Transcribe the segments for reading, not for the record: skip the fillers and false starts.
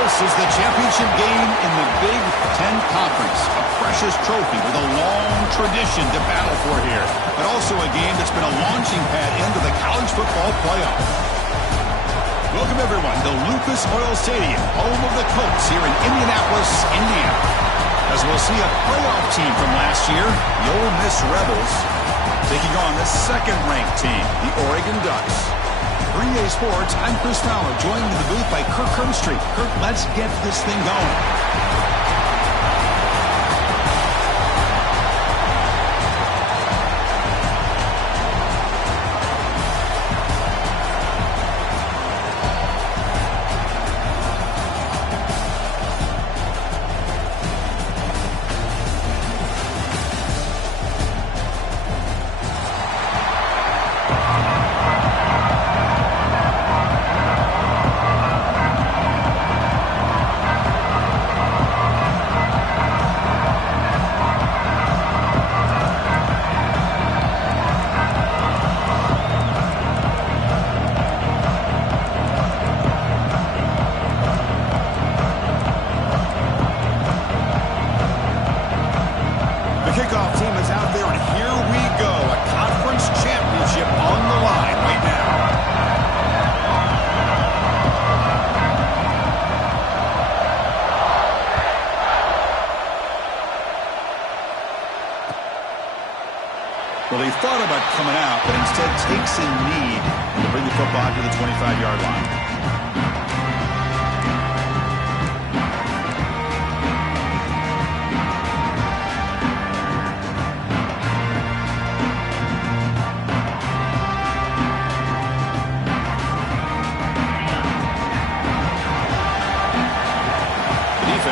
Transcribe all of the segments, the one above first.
This is the championship game in the Big Ten Conference. A precious trophy with a long tradition to battle for here. But also a game that's been a launching pad into the college football playoff. Welcome, everyone, to Lucas Oil Stadium, home of the Colts here in Indianapolis, Indiana. As we'll see a playoff team from last year, the Ole Miss Rebels, taking on the second-ranked team, the Oregon Ducks. For EA Sports, I'm Chris Fowler, joined in the booth by Kirk Herbstreit. Kirk, let's get this thing going. Kickoff team is out there, and here we go. A conference championship on the line right now. Well, he thought about coming out, but instead takes a knee to bring the football to the 25-yard line.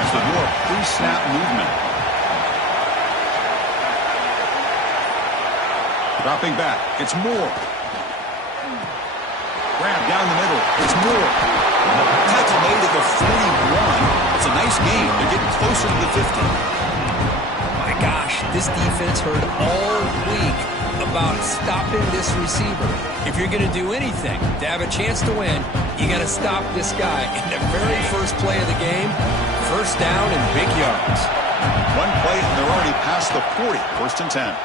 With more pre-snap movement. Dropping back. It's Moore. Grab down the middle. It's Moore. Tackle made at the 41. It's a nice game. They're getting closer to the 50. My gosh, this defense heard all week about stopping this receiver. If you're going to do anything to have a chance to win, you got to stop this guy. In the very first play of the game, first down and big yards. One play, and they're already past the 40. First and 10.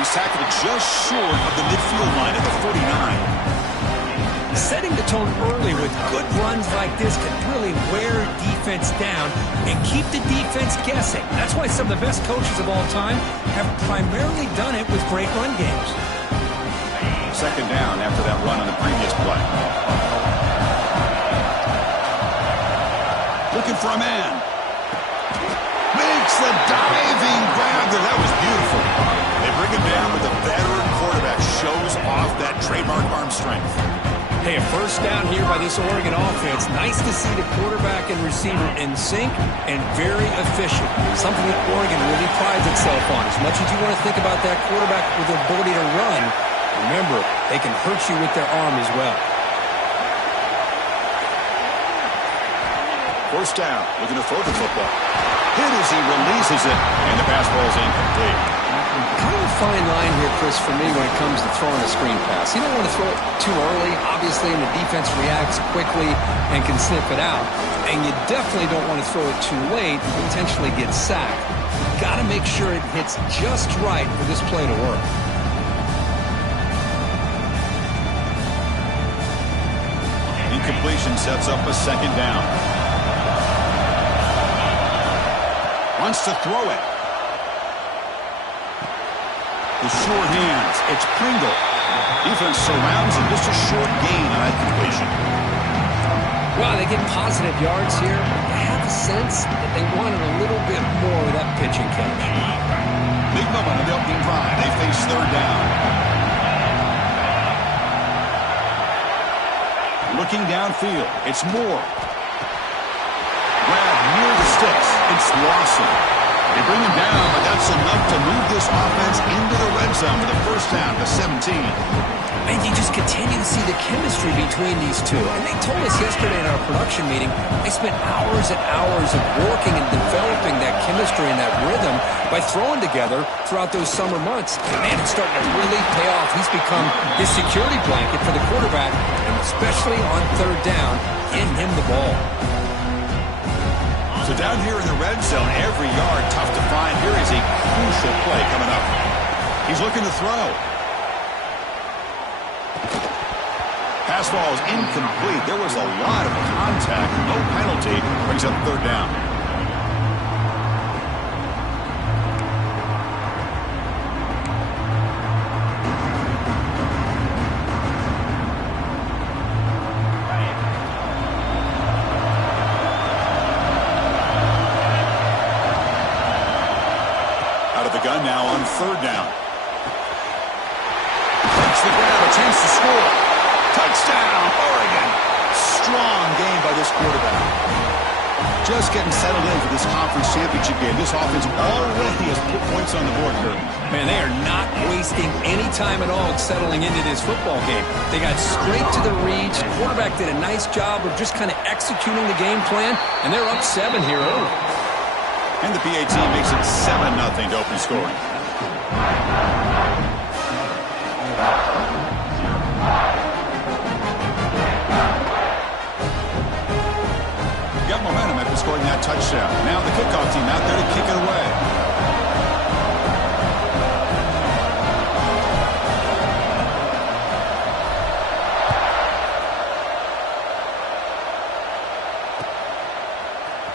He's tackled just short of the midfield line at the 49. Setting the tone early with good runs like this can really wear defense down and keep the defense guessing. That's why some of the best coaches of all time have primarily done it with great run games. Second down after that run on the previous play. Looking for a man. Makes the diving grab there. That was beautiful. They bring him down with a veteran quarterback. Shows off that trademark arm strength. Hey, a first down here by this Oregon offense. Nice to see the quarterback and receiver in sync and very efficient. Something that Oregon really prides itself on. As much as you want to think about that quarterback with the ability to run, remember, they can hurt you with their arm as well. First down, looking to throw the football. Hit as he releases it, and the pass ball is incomplete. Kind of a fine line here, Chris, for me when it comes to throwing a screen pass. You don't want to throw it too early, obviously, and the defense reacts quickly and can sniff it out. And you definitely don't want to throw it too late and potentially get sacked. Got to make sure it hits just right for this play to work. Incompletion sets up a second down. Wants to throw it. The sure hands. It's Pringle. Defense surrounds him. Just a short gain on that completion. Wow, they get positive yards here. I have a sense that they wanted a little bit more of that pitch and catch. Big moment of the opening drive. They face third down. Looking downfield. It's Moore. Grab near the sticks. It's Lawson. They bring him down, but that's enough to move this offense into the red zone with a first down to 17. And you just continue to see the chemistry between these two. And they told us yesterday in our production meeting, they spent hours and hours of working and developing that chemistry and that rhythm by throwing together throughout those summer months. And man, it's starting to really pay off. He's become his security blanket for the quarterback, and especially on third down, getting him the ball. So down here in the red zone, every yard tough to find. Here is a crucial play coming up. He's looking to throw. Pass ball is incomplete. There was a lot of contact. No penalty. Brings up third down. Out of the gun now on third down. Takes the grab. A chance to score. Touchdown, Oregon. Strong game by this quarterback. Just getting settled in for this conference championship game. This offense already has put points on the board here. Man, they are not wasting any time at all settling into this football game. They got straight to the reads. The quarterback did a nice job of just kind of executing the game plan, and they're up 7 here early. And the PAT makes it 7-0 to open scoring. Got momentum after scoring that touchdown. Now the kickoff team out there to kick it away.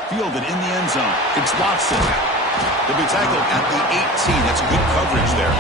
Fielded in the end zone. It's Watson. He'll be tackled at the 18. That's good coverage there.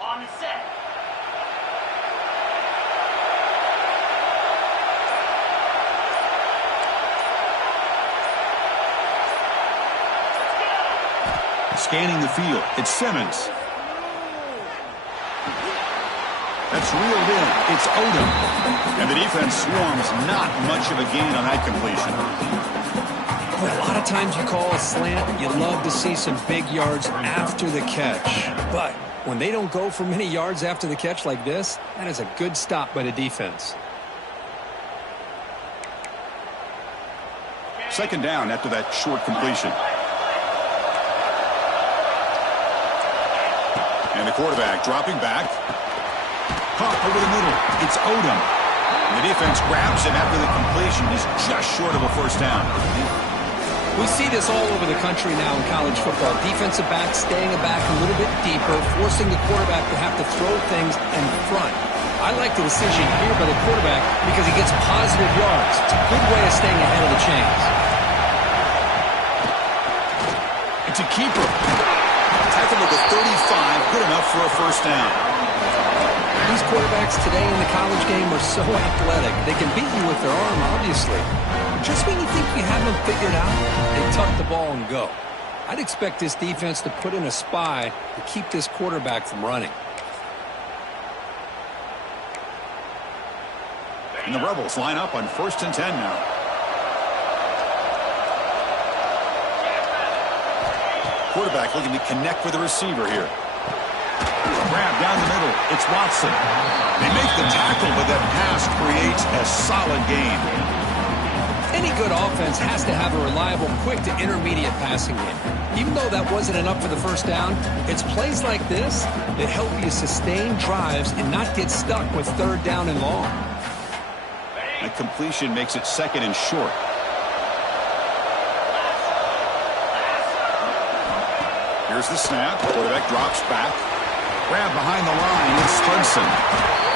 On set. Scanning the field. It's Simmons. That's reeled in. It's Odom. And the defense swarms. Not much of a gain on that completion. Well, a lot of times you call a slant, you love to see some big yards after the catch. But when they don't go for many yards after the catch like this, that is a good stop by the defense. Second down after that short completion. And the quarterback dropping back. Caught over the middle. It's Odom. And the defense grabs him after the completion. He's just short of a first down. We see this all over the country now in college football. Defensive backs staying back a little bit deeper, forcing the quarterback to have to throw things in front. I like the decision here by the quarterback because he gets positive yards. It's a good way of staying ahead of the chains. It's a keeper. Tackled at the 35. Good enough for a first down. These quarterbacks today in the college game are so athletic. They can beat you with their arm, obviously. Just when you think you have them figured out, they tuck the ball and go. I'd expect this defense to put in a spy to keep this quarterback from running. And the Rebels line up on 1st and 10 now. Quarterback looking to connect with the receiver here. Grab down the middle. It's Watson. They make the tackle, but that pass creates a solid gain. Any good offense has to have a reliable, quick to intermediate passing game. Even though that wasn't enough for the first down, it's plays like this that help you sustain drives and not get stuck with 3rd down and long. That completion makes it 2nd and short. Here's the snap. Quarterback drops back. Grab behind the line. It's Hudson.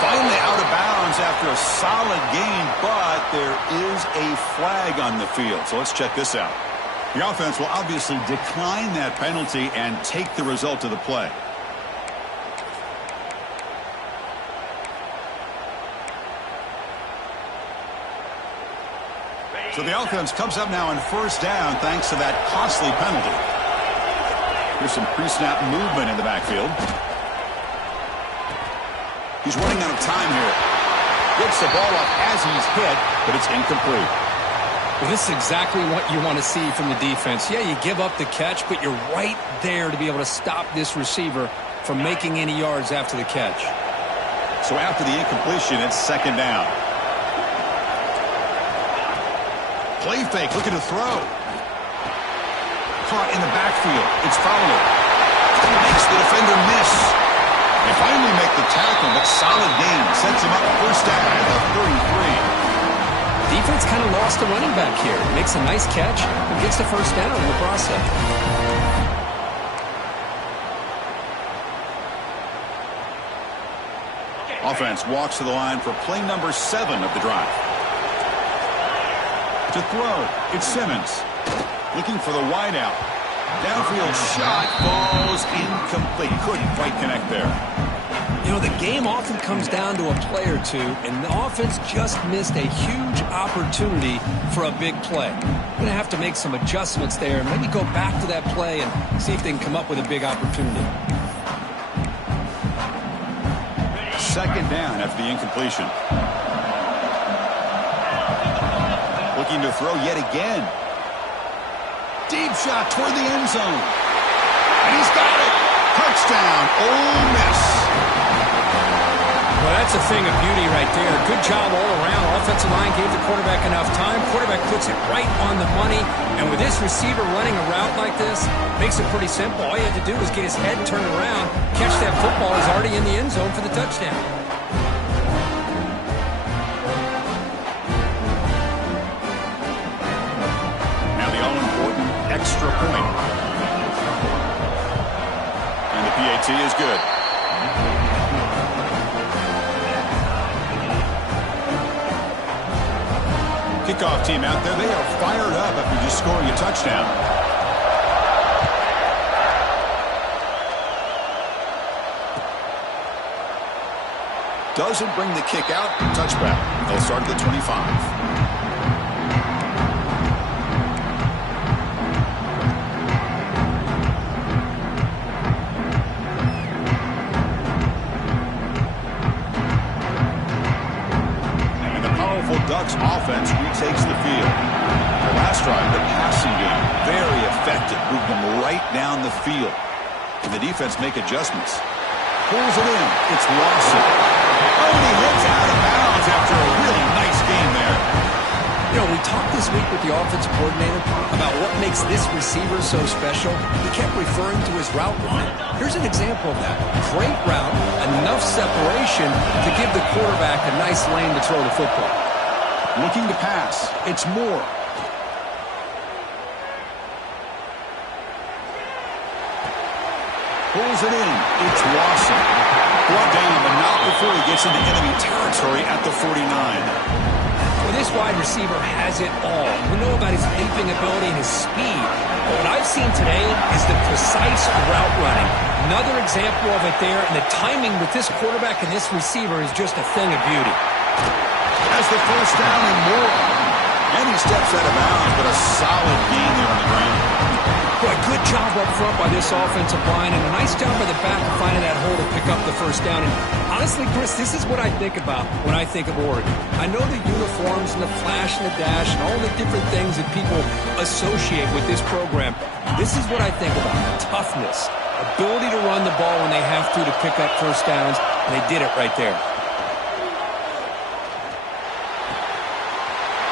Finally out of bounds after a solid gain, but there is a flag on the field. So let's check this out. The offense will obviously decline that penalty and take the result of the play. So the offense comes up now on 1st down thanks to that costly penalty. Here's some pre-snap movement in the backfield. He's running out of time here. Gets the ball up as he's hit, but it's incomplete. Well, this is exactly what you want to see from the defense. Yeah, you give up the catch, but you're right there to be able to stop this receiver from making any yards after the catch. So after the incompletion, it's 2nd down. Play fake, looking to throw. Caught in the backfield. It's Fowler. He makes the defender miss. They finally make the tackle, but solid gain. Sets him up 1st down at the 33. Defense kind of lost a running back here. Makes a nice catch and gets the 1st down in the process. Offense walks to the line for play number 7 of the drive. To throw, it's Simmons. Looking for the wideout. Downfield shot falls incomplete. Couldn't quite connect there. You know, the game often comes down to a play or two, and the offense just missed a huge opportunity for a big play. Going to have to make some adjustments there and maybe go back to that play and see if they can come up with a big opportunity. 2nd down after the incompletion. Looking to throw yet again. Deep shot toward the end zone. And he's got it. Touchdown, Ole Miss. Well, that's a thing of beauty right there. Good job all around. Offensive line gave the quarterback enough time. Quarterback puts it right on the money. And with this receiver running a route like this, makes it pretty simple. All you have to do is get his head turned around, catch that football. He's already in the end zone for the touchdown. Extra point. And the PAT is good. Kickoff team out there. They are fired up after just scoring a touchdown. Doesn't bring the kick out. Touchback. They'll start at the 25. Ducks offense retakes the field. The last drive, the passing game, very effective. Moved them right down the field. And the defense make adjustments. Pulls it in. It's Lawson. Oh, and he hits out of bounds after a really nice game there. You know, we talked this week with the offensive coordinator about what makes this receiver so special. He kept referring to his route line. Here's an example of that. Great route, enough separation to give the quarterback a nice lane to throw the football. Looking to pass. It's Moore. Pulls it in. It's Lawson. Brought down, but not before he gets into enemy territory at the 49. Well, this wide receiver has it all. We know about his leaping ability and his speed. But what I've seen today is the precise route running. Another example of it there, and the timing with this quarterback and this receiver is just a thing of beauty. Has the first down and more. And he steps out of bounds, but a solid gain there on the ground. Boy, good job up front by this offensive line, and a nice job by the back of finding that hole to pick up the first down. And honestly, Chris, this is what I think about when I think of Oregon. I know the uniforms and the flash and the dash and all the different things that people associate with this program. This is what I think about. Toughness, ability to run the ball when they have to pick up first downs, and they did it right there.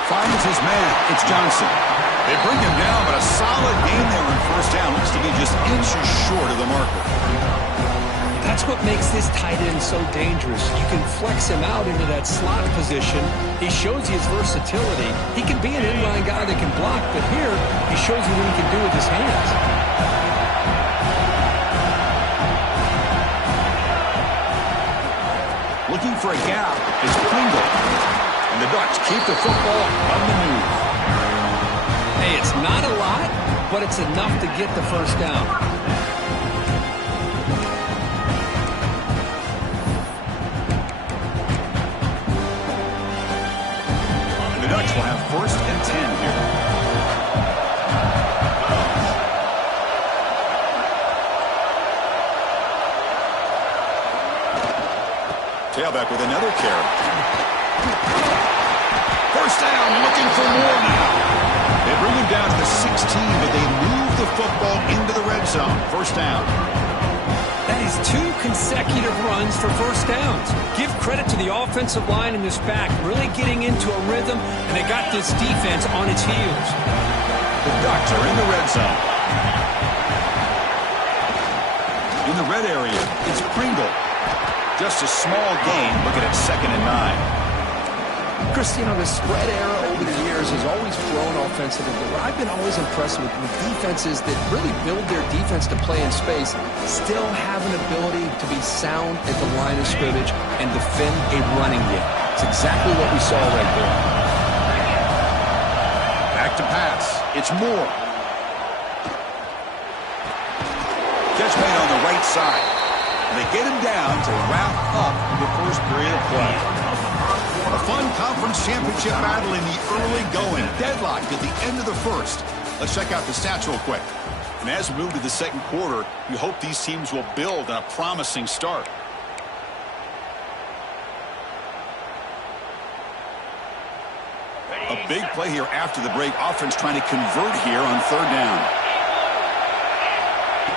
Finds his man. It's Johnson. They bring him down, but a solid gain there on first down. Looks to be just inches short of the marker. That's what makes this tight end so dangerous. You can flex him out into that slot position. He shows you his versatility. He can be an inline guy that can block, but here he shows you what he can do with his hands. Looking for a gap. It's Pringle. And the Ducks keep the football on the move. Hey, it's not a lot, but it's enough to get the first down. The Ducks will have first and 10 here. Tailback with another carry. First down, looking for more now. They bring him down to the 16, but they move the football into the red zone. First down. That is 2 consecutive runs for first downs. Give credit to the offensive line in this back, really getting into a rhythm, and they got this defense on its heels. The Ducks are in the red zone. In the red area, it's Pringle. Just a small gain, looking at 2nd and 9. Chris, you know, the spread era over the years has always grown offensively, but what I've been always impressed with defenses that really build their defense to play in space still have an ability to be sound at the line of scrimmage and defend a running game. It's exactly what we saw right there. Back to pass. It's Moore. Catch made on the right side. And they get him down to wrap up the first period of play. A fun conference championship battle in the early going. Deadlocked at the end of the first. Let's check out the stats real quick. And as we move to the second quarter, you hope these teams will build on a promising start. A big play here after the break. Offense trying to convert here on third down.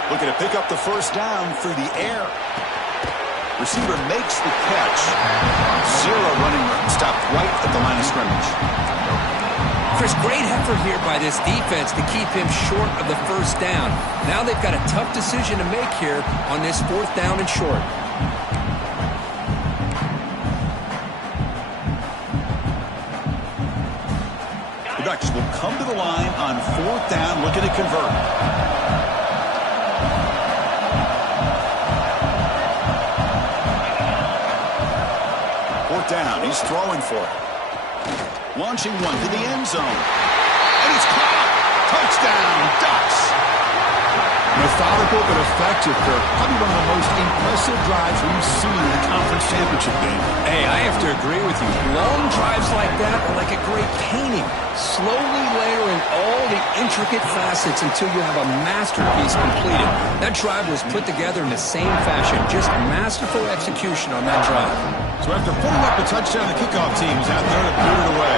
Looking to pick up the first down through the air. Receiver makes the catch. 0 running room. Stopped right at the line of scrimmage. Chris, great effort here by this defense to keep him short of the first down. Now they've got a tough decision to make here on this 4th down and short. The Ducks will come to the line on 4th down, looking to convert. Down. He's throwing for it. Launching one to the end zone. And it's caught. Touchdown, Ducks. Methodical but effective, Kirk. Probably one of the most impressive drives we've seen in a conference championship game. Hey, I have to agree with you. Long drives like that are like a great painting. Slowly layering all the intricate facets until you have a masterpiece completed. That drive was put together in the same fashion. Just masterful execution on that drive. So after putting up a touchdown, the kickoff team is out there to boot it away.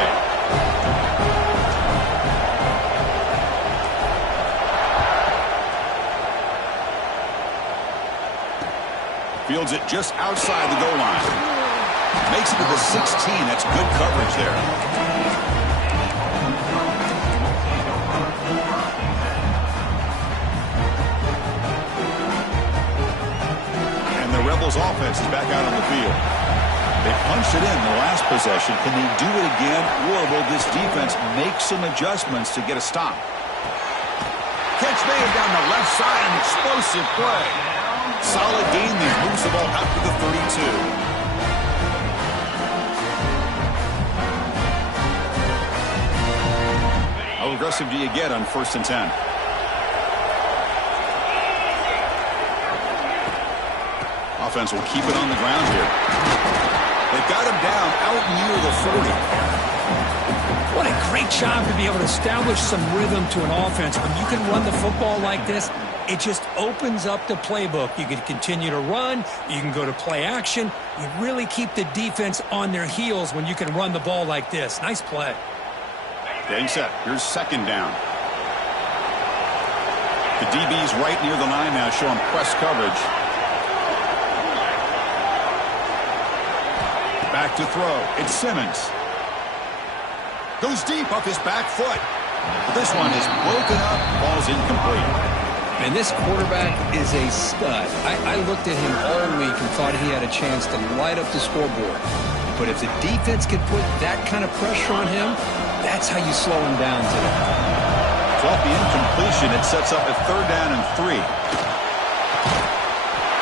Fields it just outside the goal line. Makes it to the 16. That's good coverage there. And the Rebels offense is back out on the field. They punched it in the last possession. Can they do it again, or will this defense make some adjustments to get a stop? Catch made down the left side, an explosive play. Solid gain there. Moves the ball out to the 32. How aggressive do you get on 1st and 10? Offense will keep it on the ground here. They've got him down out near the 40. What a great job to be able to establish some rhythm to an offense. When you can run the football like this, it just opens up the playbook. You can continue to run. You can go to play action. You really keep the defense on their heels when you can run the ball like this. Nice play. Getting set. Here's 2nd down. The DB's right near the line now, showing press coverage. Back to throw. It's Simmons. Goes deep off his back foot. This one is broken up. Ball's incomplete. And this quarterback is a stud. I looked at him all week and thought he had a chance to light up the scoreboard. But if the defense can put that kind of pressure on him, that's how you slow him down today. Off the incompletion, it sets up a 3rd down and 3.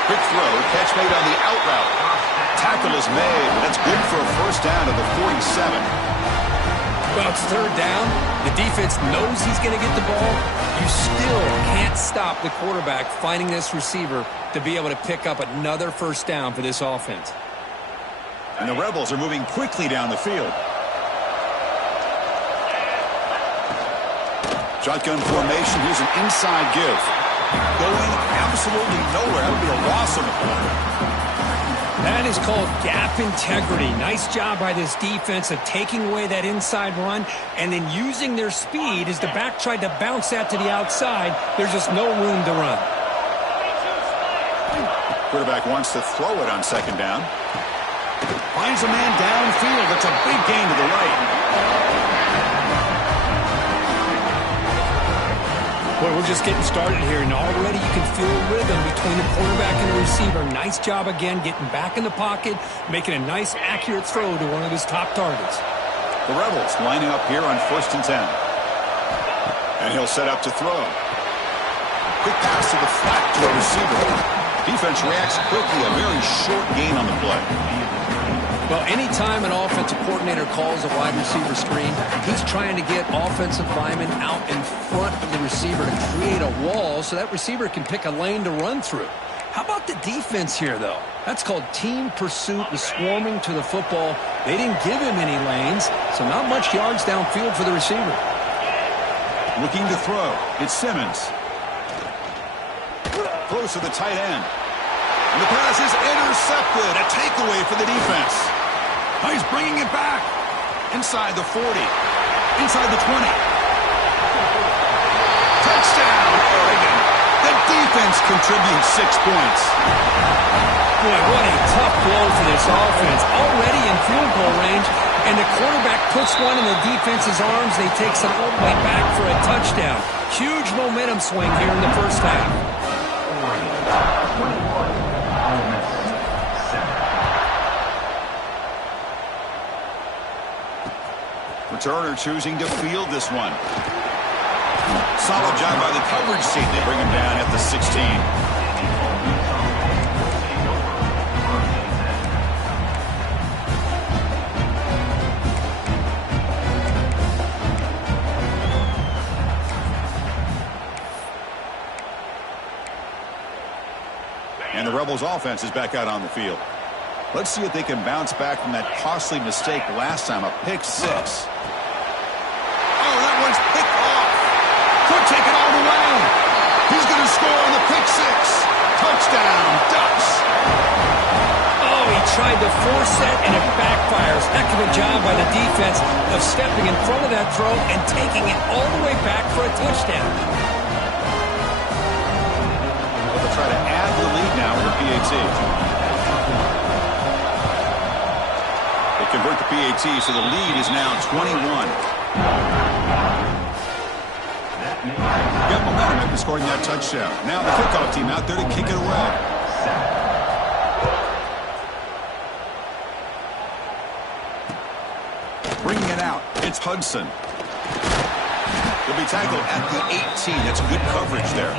Quick throw, catch made on the out route. Tackle is made. That's good for a 1st down to the 47. Well, it's 3rd down. The defense knows he's going to get the ball. You still can't stop the quarterback finding this receiver to be able to pick up another 1st down for this offense. And the Rebels are moving quickly down the field. Shotgun formation. Here's an inside give. Going absolutely nowhere. That would be a loss on the play. That is called gap integrity. Nice job by this defense of taking away that inside run and then using their speed as the back tried to bounce that to the outside. There's just no room to run. Quarterback wants to throw it on 2nd down. Finds a man downfield. That's a big gain to the right. Boy, we're just getting started here, and already you can feel a rhythm between the quarterback and the receiver. Nice job again getting back in the pocket, making a nice, accurate throw to one of his top targets. The Rebels lining up here on 1st and 10. And he'll set up to throw. Quick pass to the flat to a receiver. Defense reacts quickly, a very short gain on the play. Well, anytime an offensive coordinator calls a wide receiver screen, he's trying to get offensive linemen out in front of the receiver to create a wall so that receiver can pick a lane to run through. How about the defense here, though? That's called team pursuit and swarming to the football. They didn't give him any lanes, so not much yards downfield for the receiver. Looking to throw. It's Simmons. Close to the tight end. And the pass is intercepted. A takeaway for the defense. Oh, he's bringing it back. Inside the 40. Inside the 20. Touchdown, Oregon. The defense contributes 6 points. Boy, what a tough blow for this offense. Already in field goal range, and the quarterback puts one in the defense's arms. They take some all the way back for a touchdown. Huge momentum swing here in the 1st half. Returner choosing to field this one. Solid job by the coverage team. They bring him down at the 16. And the Rebels offense is back out on the field. Let's see if they can bounce back from that costly mistake last time, a pick 6. Oh, that one's picked off. Could take it all the way. He's going to score on the pick 6. Touchdown, Ducks. Oh, he tried to force that, and it backfires. Heck of a job by the defense of stepping in front of that throw and taking it all the way back for a touchdown. They'll try to add the lead now with the PAT. They convert the PAT, so the lead is now 21. Got momentum after scoring that touchdown. Now the kickoff team out there to kick it away. Bringing it out, it's Hudson. He'll be tackled at the 18. That's good coverage there.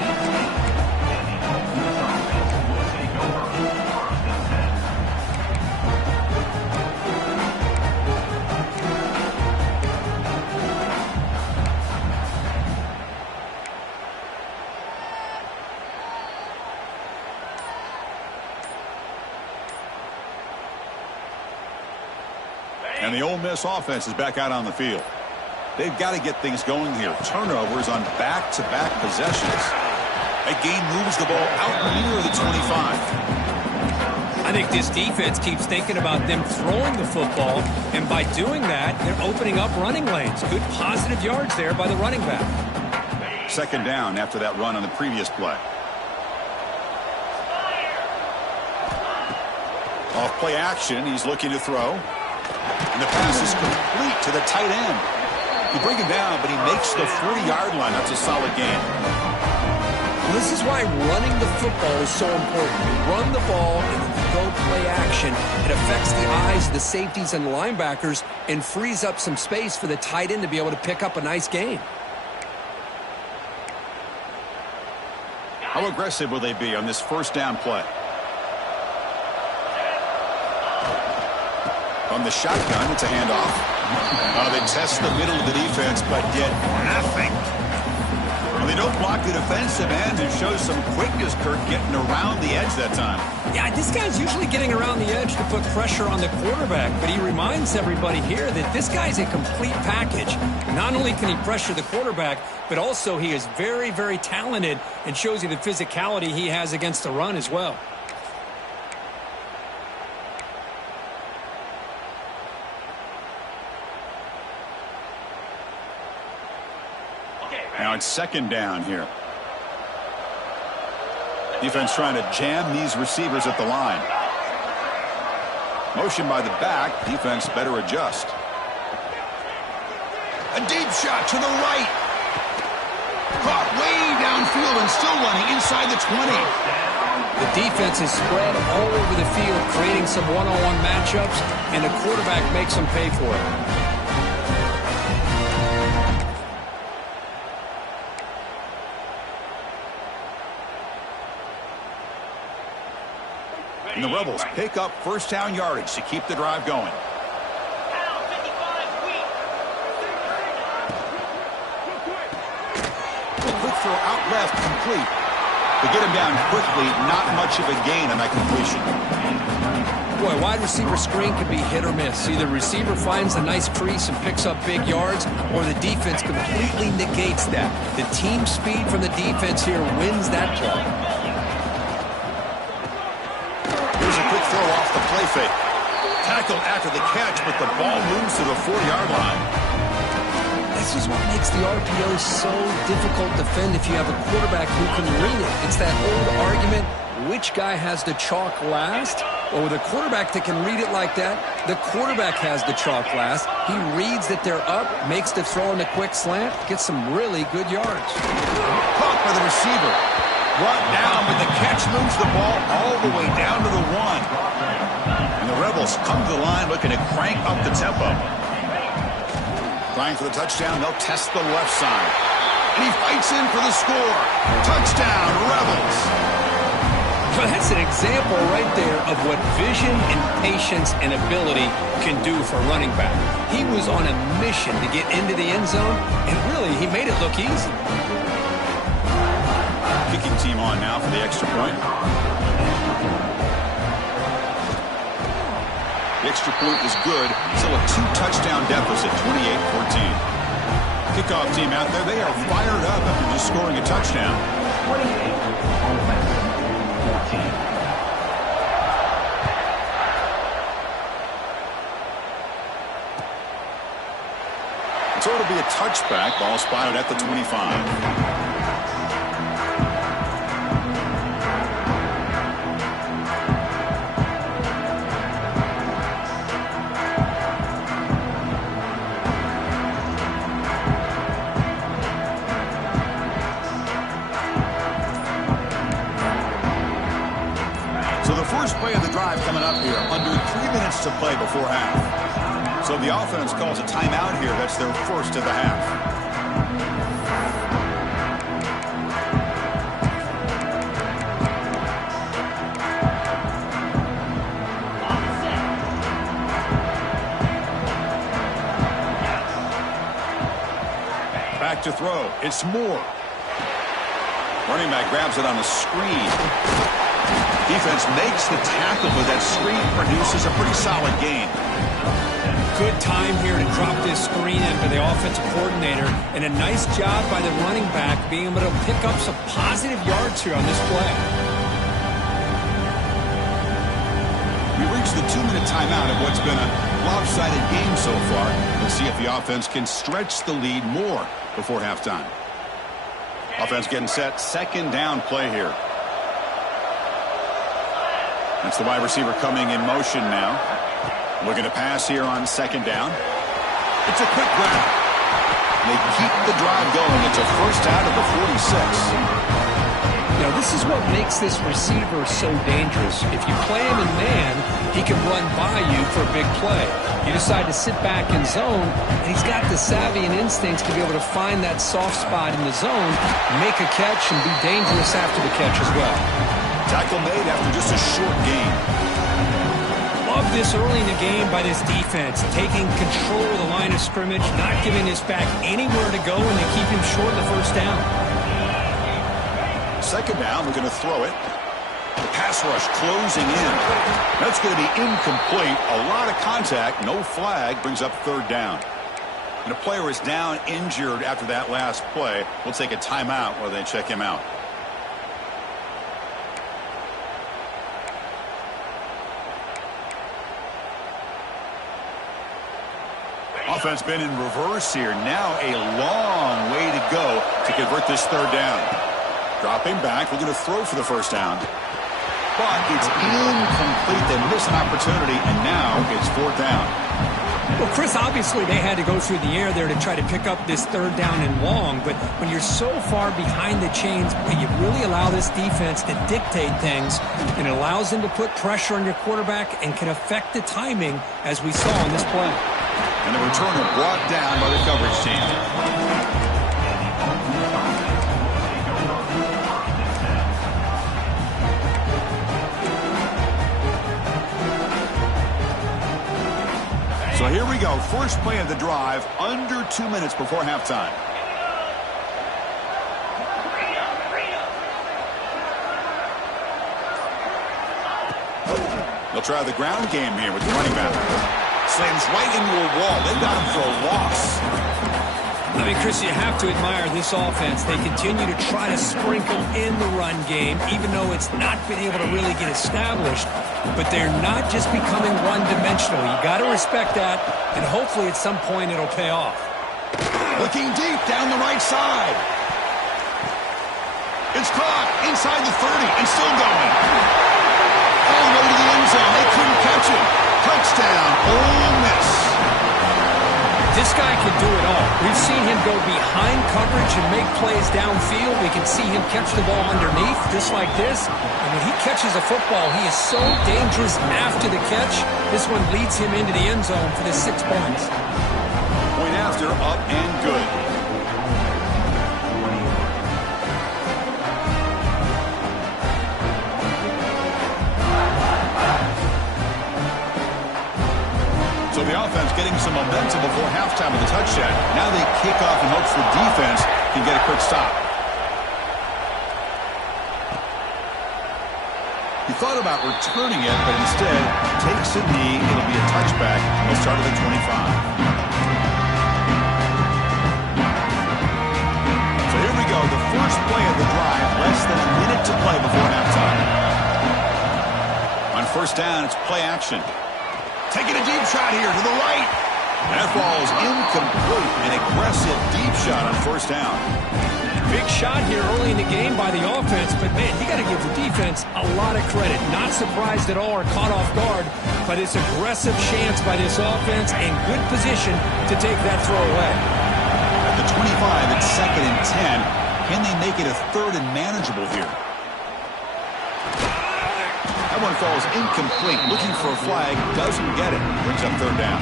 And the Ole Miss offense is back out on the field. They've got to get things going here. Turnovers on back-to-back possessions. That game moves the ball out near the 25. I think this defense keeps thinking about them throwing the football, and by doing that, they're opening up running lanes. Good positive yards there by the running back. Second down after that run on the previous play. Off play action, he's looking to throw. And the pass is complete to the tight end. You bring him down, but he makes the 40-yard line. That's a solid game. Well, this is why running the football is so important. You run the ball and then you go play action. It affects the eyes of the safeties and the linebackers and frees up some space for the tight end to be able to pick up a nice gain. How aggressive will they be on this first down play? From the shotgun, it's a handoff. They test the middle of the defense, but get nothing. Well, they don't block the defensive end and show some quickness, Kirk, getting around the edge that time. Yeah, this guy's usually getting around the edge to put pressure on the quarterback, but he reminds everybody here that this guy's a complete package. Not only can he pressure the quarterback, but also he is very, very talented and shows you the physicality he has against the run as well. Now it's second down here. Defense trying to jam these receivers at the line. Motion by the back. Defense better adjust. A deep shot to the right. Caught way downfield and still running inside the 20. The defense is spread all over the field, creating some one-on-one matchups, and the quarterback makes them pay for it. And the Rebels pick up first down yardage to keep the drive going. Quick throw out left, complete. To get him down quickly, not much of a gain on that completion. Boy, wide receiver screen can be hit or miss. Either receiver finds a nice crease and picks up big yards, or the defense completely negates that. The team speed from the defense here wins that play. Here's a quick throw off the play fake. Tackled after the catch, but the ball moves to the 4-yard line. This is what makes the RPO so difficult to defend if you have a quarterback who can read it. It's that old argument, which guy has the chalk last? Well, with a quarterback that can read it like that, the quarterback has the chalk last. He reads that they're up, makes the throw in the quick slant, gets some really good yards. Caught by the receiver. Brought down, but the catch moves the ball all the way down to the 1. And the Rebels come to the line looking to crank up the tempo. Trying for the touchdown, they'll test the left side. And he fights in for the score. Touchdown, Rebels. Well, that's an example right there of what vision and patience and ability can do for running back. He was on a mission to get into the end zone, and really, he made it look easy. Kicking team on now for the extra point. The extra point is good. Still a 2-touchdown deficit, 28-14. Kickoff team out there, they are fired up after just scoring a touchdown. 28-14. So it'll be a touchback. Ball spotted at the 25. Play of the drive coming up here. Under 3 minutes to play before half. So the offense calls a timeout here. That's their first of the half. Back to throw. It's Moore. Running back grabs it on the screen. Defense makes the tackle, but that screen produces a pretty solid gain. Good time here to drop this screen in by the offensive coordinator, and a nice job by the running back being able to pick up some positive yards here on this play. We reached the 2-minute timeout of what's been a lopsided game so far. Let's see if the offense can stretch the lead more before halftime. Offense getting set. Second down play here. That's the wide receiver coming in motion now. Looking to pass here on second down. It's a quick grab. They keep the drive going. It's a first out of the 46. Now, this is what makes this receiver so dangerous. If you play him in man, he can run by you for a big play. You decide to sit back in zone, and he's got the savvy and instincts to be able to find that soft spot in the zone, make a catch, and be dangerous after the catch as well. Tackle made after just a short gain. Love this early in the game by this defense, taking control of the line of scrimmage, not giving this back anywhere to go, and they keep him short of the first down. Second down, we're going to throw it. The pass rush closing in. That's going to be incomplete. A lot of contact, no flag, brings up third down. And a player is down injured after that last play. We'll take a timeout while they check him out. Offense been in reverse here. Now a long way to go to convert this third down. Dropping back, we're going to throw for the first down. But it's incomplete. They miss an opportunity, and now it's fourth down. Well, Chris, obviously they had to go through the air there to try to pick up this third down and long, but when you're so far behind the chains, you really allow this defense to dictate things, and it allows them to put pressure on your quarterback and can affect the timing, as we saw in this play. And the returner brought down by the coverage team. So here we go. First play of the drive, under 2 minutes before halftime. They'll try the ground game here with the running back. Slams right into a wall. They got him for a loss. I mean, Chris, you have to admire this offense. They continue to try to sprinkle in the run game, even though it's not been able to really get established. But they're not just becoming one-dimensional. You got to respect that, and hopefully at some point it'll pay off. Looking deep down the right side. It's caught inside the 30 and still going. All the way to the end zone. They couldn't catch it. Touchdown, Ole Miss. This guy can do it all. We've seen him go behind coverage and make plays downfield. We can see him catch the ball underneath, just like this. And when he catches a football, he is so dangerous after the catch. This one leads him into the end zone for the 6 points. Point after, up and good. So the offense getting some momentum before halftime with the touchdown. Now they kick off in hopes the defense can get a quick stop. He thought about returning it, but instead takes a knee. It'll be a touchback. They'll start at the 25. So here we go. The first play of the drive. Less than a minute to play before halftime. On first down, it's play action. Taking a deep shot here to the right. That ball is incomplete. An aggressive deep shot on first down. Big shot here early in the game by the offense, but, man, you got to give the defense a lot of credit. Not surprised at all or caught off guard, but it's aggressive chance by this offense and good position to take that throw away. At the 25, it's second and 10. Can they make it a third and manageable here? That one falls incomplete. Looking for a flag. Doesn't get it. Brings up third down.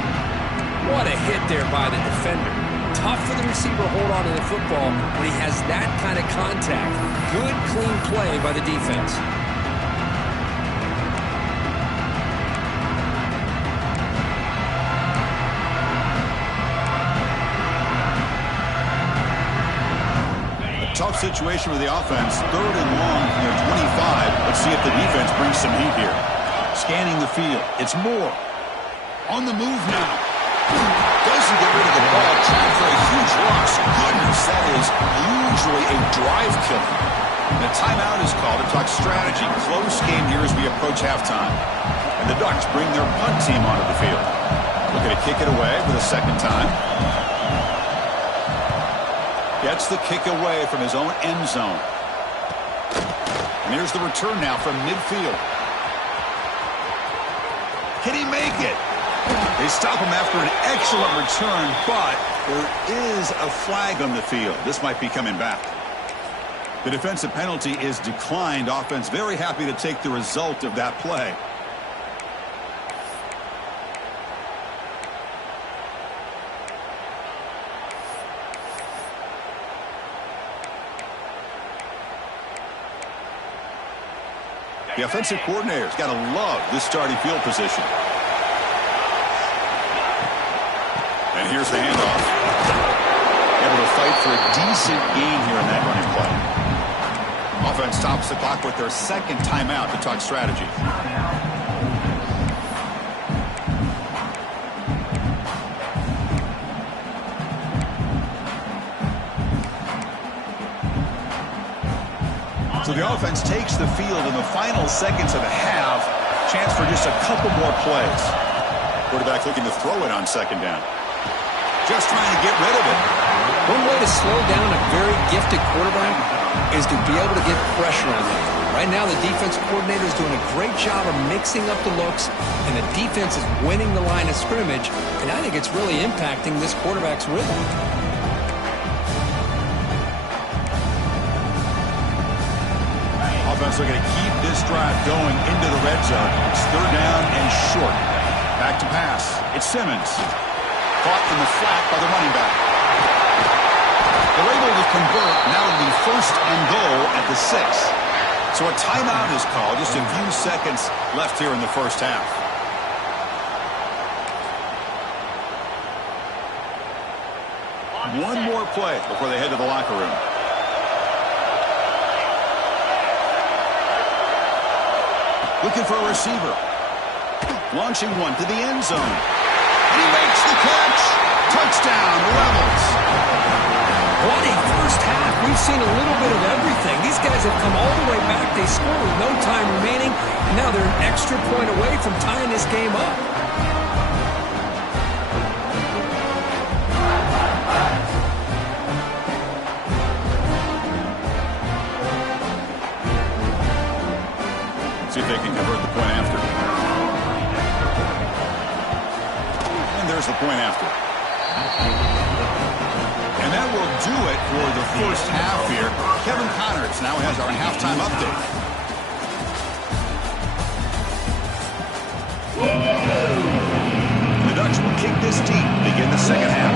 What a hit there by the defender. Tough for the receiver to hold on to the football when he has that kind of contact. Good, clean play by the defense. Tough situation with the offense. Third and long from their 25. Let's see if the defense brings some heat here. Scanning the field. It's Moore. On the move now. Doesn't get rid of the ball, trying for a huge loss. Goodness, that is usually a drive killer. And a timeout is called to talk strategy. Close game here as we approach halftime. And the Ducks bring their punt team onto the field. Looking to kick it away for the second time. Gets the kick away from his own end zone. And here's the return now from midfield. Can he make it? They stop him after an excellent return, but there is a flag on the field. This might be coming back. The defensive penalty is declined. Offense very happy to take the result of that play. The offensive coordinator's got to love this starting field position. And here's the handoff. Able to fight for a decent gain here in that running play. Offense stops the clock with their second timeout to talk strategy. So the offense takes the field in the final seconds of the half. Chance for just a couple more plays. Quarterback looking to throw it on second down. Just trying to get rid of it. One way to slow down a very gifted quarterback is to be able to get pressure on them. Right now, the defense coordinator is doing a great job of mixing up the looks, and the defense is winning the line of scrimmage, and I think it's really impacting this quarterback's rhythm. Offense looking to keep this drive going into the red zone. It's third down and short. Back to pass. It's Simmons. Caught in the flat by the running back. They're able to convert. Now it'll be first and goal at the 6. So a timeout is called. Just a few seconds left here in the first half. One more play before they head to the locker room. Looking for a receiver. Launching one to the end zone. And he makes the catch. Touchdown, Rebels. What a first half. We've seen a little bit of everything. These guys have come all the way back. They scored with no time remaining. And now they're an extra point away from tying this game up. See if they can convert the point after. And there's the point after. And that will do it for the first half here. Kevin Connors now has our halftime update. The Ducks will kick this deep, begin the second half.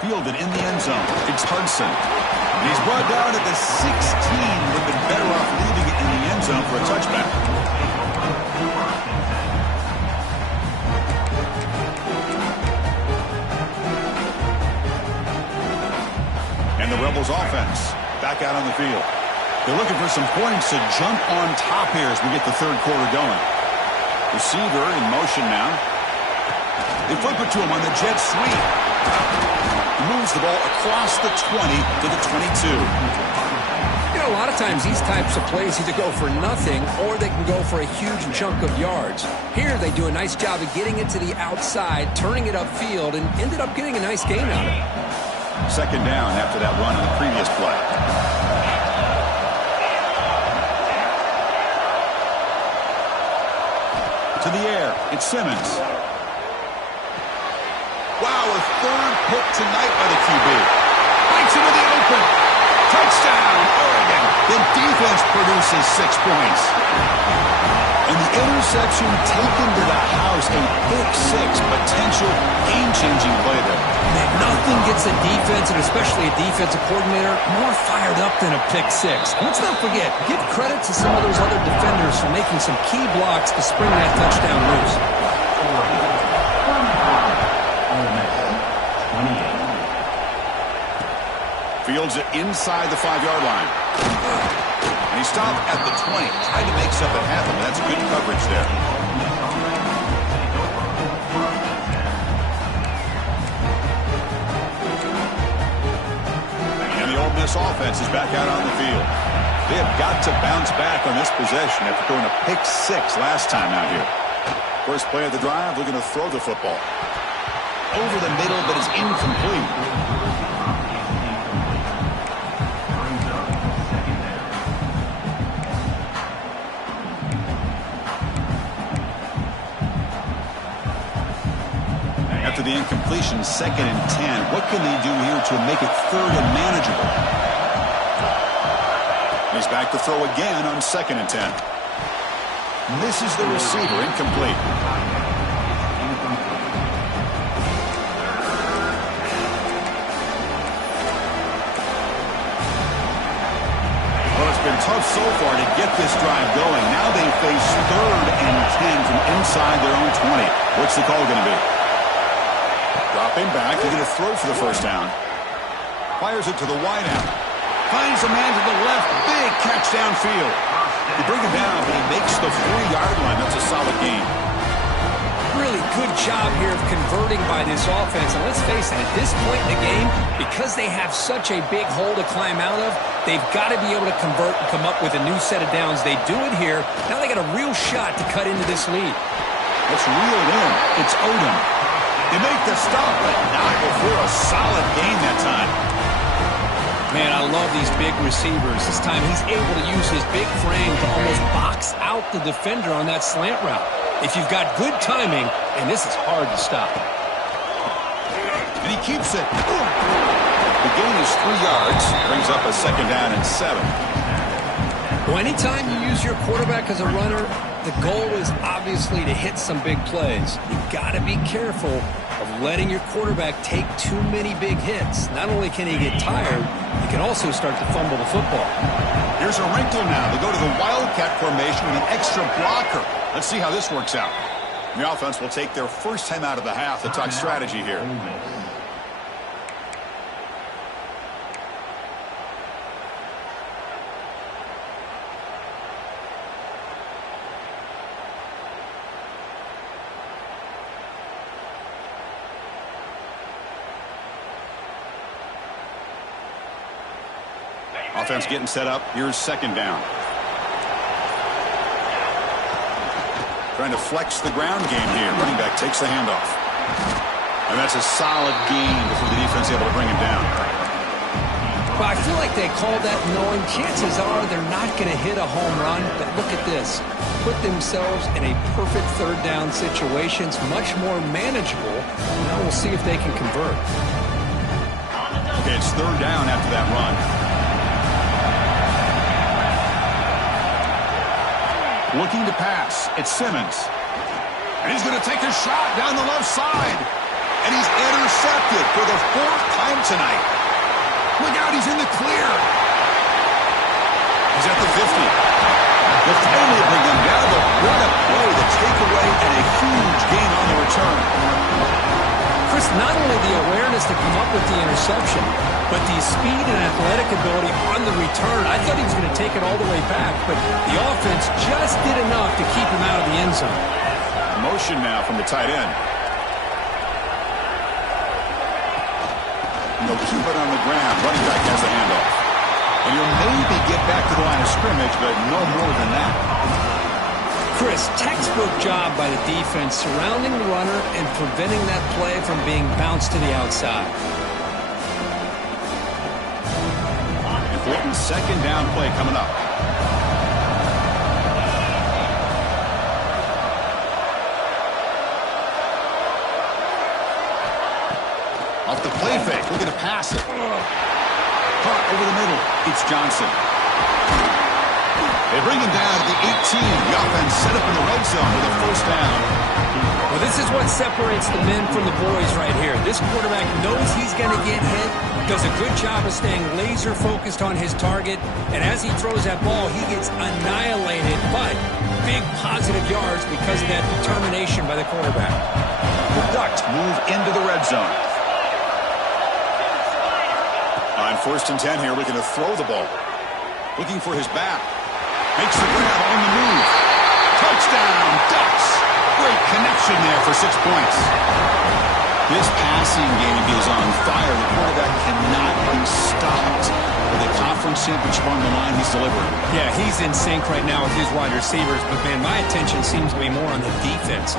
Fielded in the end zone. It's Hudson. And he's brought down at the 16. Would have been better off leaving it in the end zone for a touchback. And the Rebels offense back out on the field. They're looking for some points to jump on top here as we get the third quarter going. Receiver in motion now. They flip it to him on the jet sweep. Moves the ball across the 20 to the 22. You know, a lot of times these types of plays either go for nothing or they can go for a huge chunk of yards. Here they do a nice job of getting it to the outside, turning it upfield, and ended up getting a nice gain out of it. Second down after that run on the previous play. To the air, it's Simmons. Wow, a third pick tonight by the QB. Bites into the open. Touchdown, Oregon. The defense produces 6 points. And the interception taken to the house, a pick 6, potential game-changing play there. Man, nothing gets a defense, and especially a defensive coordinator, more fired up than a pick 6. Let's not forget, give credit to some of those other defenders for making some key blocks to spring that touchdown loose. Fields Moves it inside the 5-yard line. And he stopped at the 20. Tried to make something happen. That's good coverage there. And the Ole Miss offense is back out on the field. They have got to bounce back on this possession after throwing a pick-6 last time out here. First play of the drive, looking to throw the football. Over the middle, but it's incomplete. After the incompletion, 2nd and 10. What can they do here to make it 3rd and manageable? He's back to throw again on 2nd and 10. Misses the receiver, incomplete. Well, it's been tough so far to get this drive going. Now they face 3rd and 10 from inside their own 20. What's the call going to be? Dropping back, they're going to throw for the first down. Fires it to the wideout. Finds a man to the left. Big catch downfield. They bring him down, but he makes the 3-yard line. That's a solid gain. Really good job here of converting by this offense. And let's face it, at this point in the game, because they have such a big hole to climb out of, they've got to be able to convert and come up with a new set of downs. They do it here. Now they got a real shot to cut into this lead. Let's reel it in. It's Odom. They make the stop, but not before a solid gain that time. Man, I love these big receivers. This time he's able to use his big frame to almost box out the defender on that slant route. If you've got good timing, and this is hard to stop. And he keeps it. The gain is 3 yards. Brings up a 2nd down and 7. Well, anytime you use your quarterback as a runner, the goal is obviously to hit some big plays. You've got to be careful of letting your quarterback take too many big hits. Not only can he get tired, he can also start to fumble the football. Here's a wrinkle now. They go to the Wildcat formation with an extra blocker. Let's see how this works out. The offense will take their first time out of the half to talk strategy here. Offense getting set up. Here's 2nd down. Trying to flex the ground game here. Running back takes the handoff. And that's a solid gain before the defense able to bring him down. Well, I feel like they called that knowing chances are they're not going to hit a home run. But look at this. Put themselves in a perfect 3rd down situation. It's much more manageable. Now we'll see if they can convert. Okay, it's 3rd down after that run. Looking to pass. It's Simmons. And he's going to take a shot down the left side. And he's intercepted for the 4th time tonight. Look out, he's in the clear. He's at the 50. They'll finally bring him down. What a play, the takeaway, and a huge gain on the return. Chris, not only the awareness to come up with the interception, but the speed and athletic ability on the return. I thought he was going to take it all the way back, but the offense just did enough to keep him out of the end zone. Motion now from the tight end. And they'll keep it on the ground. Running back has the handoff. And he'll maybe get back to the line of scrimmage, but no more than that. Chris, textbook job by the defense surrounding the runner and preventing that play from being bounced to the outside. Important 2nd down play coming up. Off the play fake, looking to pass it. Caught over the middle. It's Johnson. They bring him down to the 18. The offense set up in the red zone with a 1st down. Well, this is what separates the men from the boys right here. This quarterback knows he's going to get hit, does a good job of staying laser focused on his target, and as he throws that ball, he gets annihilated, but big positive yards because of that determination by the quarterback. The Ducks move into the red zone. On First and 10 here, looking to throw the ball. Looking for his back. Makes the grab on the move. Touchdown, Ducks. Great connection there for 6 points. His passing game is on fire. The quarterback cannot be stopped. With a conference championship on the line, he's delivering. Yeah, he's in sync right now with his wide receivers, but, man, my attention seems to be more on the defense.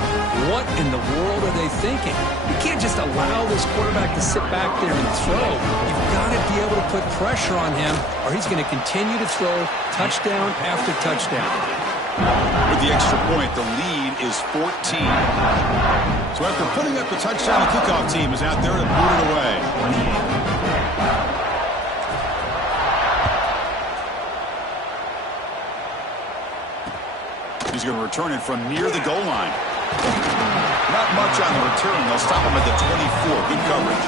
What in the world are they thinking? You can't just allow this quarterback to sit back there and throw. You've got to be able to put pressure on him, or he's going to continue to throw touchdown after touchdown. With the extra point, the lead is 14. So after putting up the touchdown, the kickoff team is out there to boot it away. He's going to return it from near the goal line. Not much on the return. They'll stop him at the 24. Good coverage.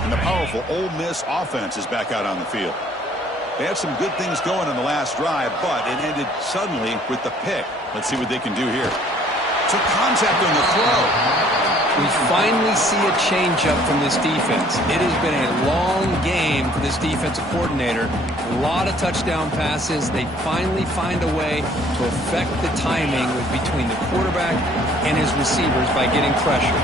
And the powerful Ole Miss offense is back out on the field. They had some good things going on the last drive, but it ended suddenly with the pick. Let's see what they can do here. Took contact on the throw. We finally see a change-up from this defense. It has been a long game for this defensive coordinator. A lot of touchdown passes. They finally find a way to affect the timing between the quarterback and his receivers by getting pressure.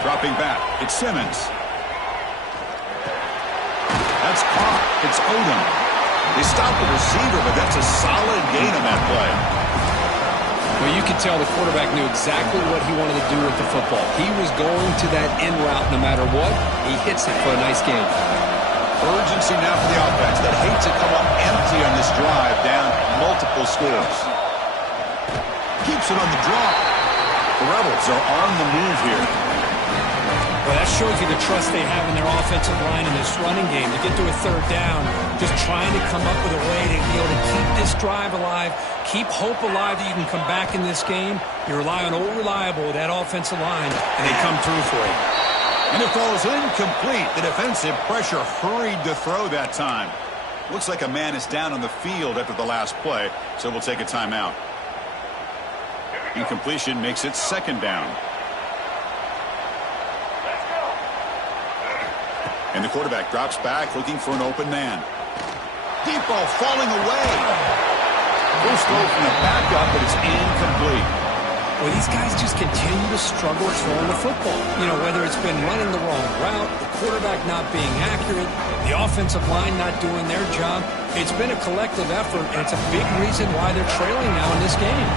Dropping back, it's Simmons. That's caught. It's Odom. They stopped the receiver, but that's a solid gain on that play. Well, you could tell the quarterback knew exactly what he wanted to do with the football. He was going to that in route no matter what. He hits it for a nice gain. Urgency now for the offense that hates to come up empty on this drive, down multiple scores. Keeps it on the drop. The Rebels are on the move here. Well, that shows you the trust they have in their offensive line in this running game. To get to a third down, just trying to come up with a way to be able to keep this drive alive, keep hope alive that you can come back in this game. You rely on Old Reliable, that offensive line, and they come through for you. And it falls incomplete. The defensive pressure hurried to throw that time. Looks like a man is down on the field after the last play, so we'll take a timeout. Incompletion makes it second down. And the quarterback drops back, looking for an open man. Deep ball falling away. First throw from the backup, but it's incomplete. Well, these guys just continue to struggle throwing the football. You know, whether it's been running the wrong route, the quarterback not being accurate, the offensive line not doing their job. It's been a collective effort, and it's a big reason why they're trailing now in this game.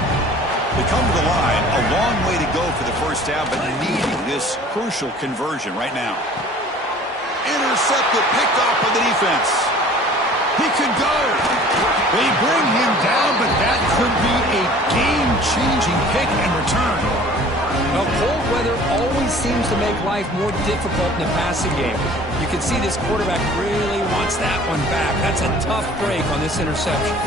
They come to the line, a long way to go for the first down, but needing this crucial conversion right now. Intercepted, picked off by the defense. He could go. They bring him down, but that could be a game-changing pick and return. Well, cold weather always seems to make life more difficult in the passing game. You can see this quarterback really wants that one back. That's a tough break on this interception.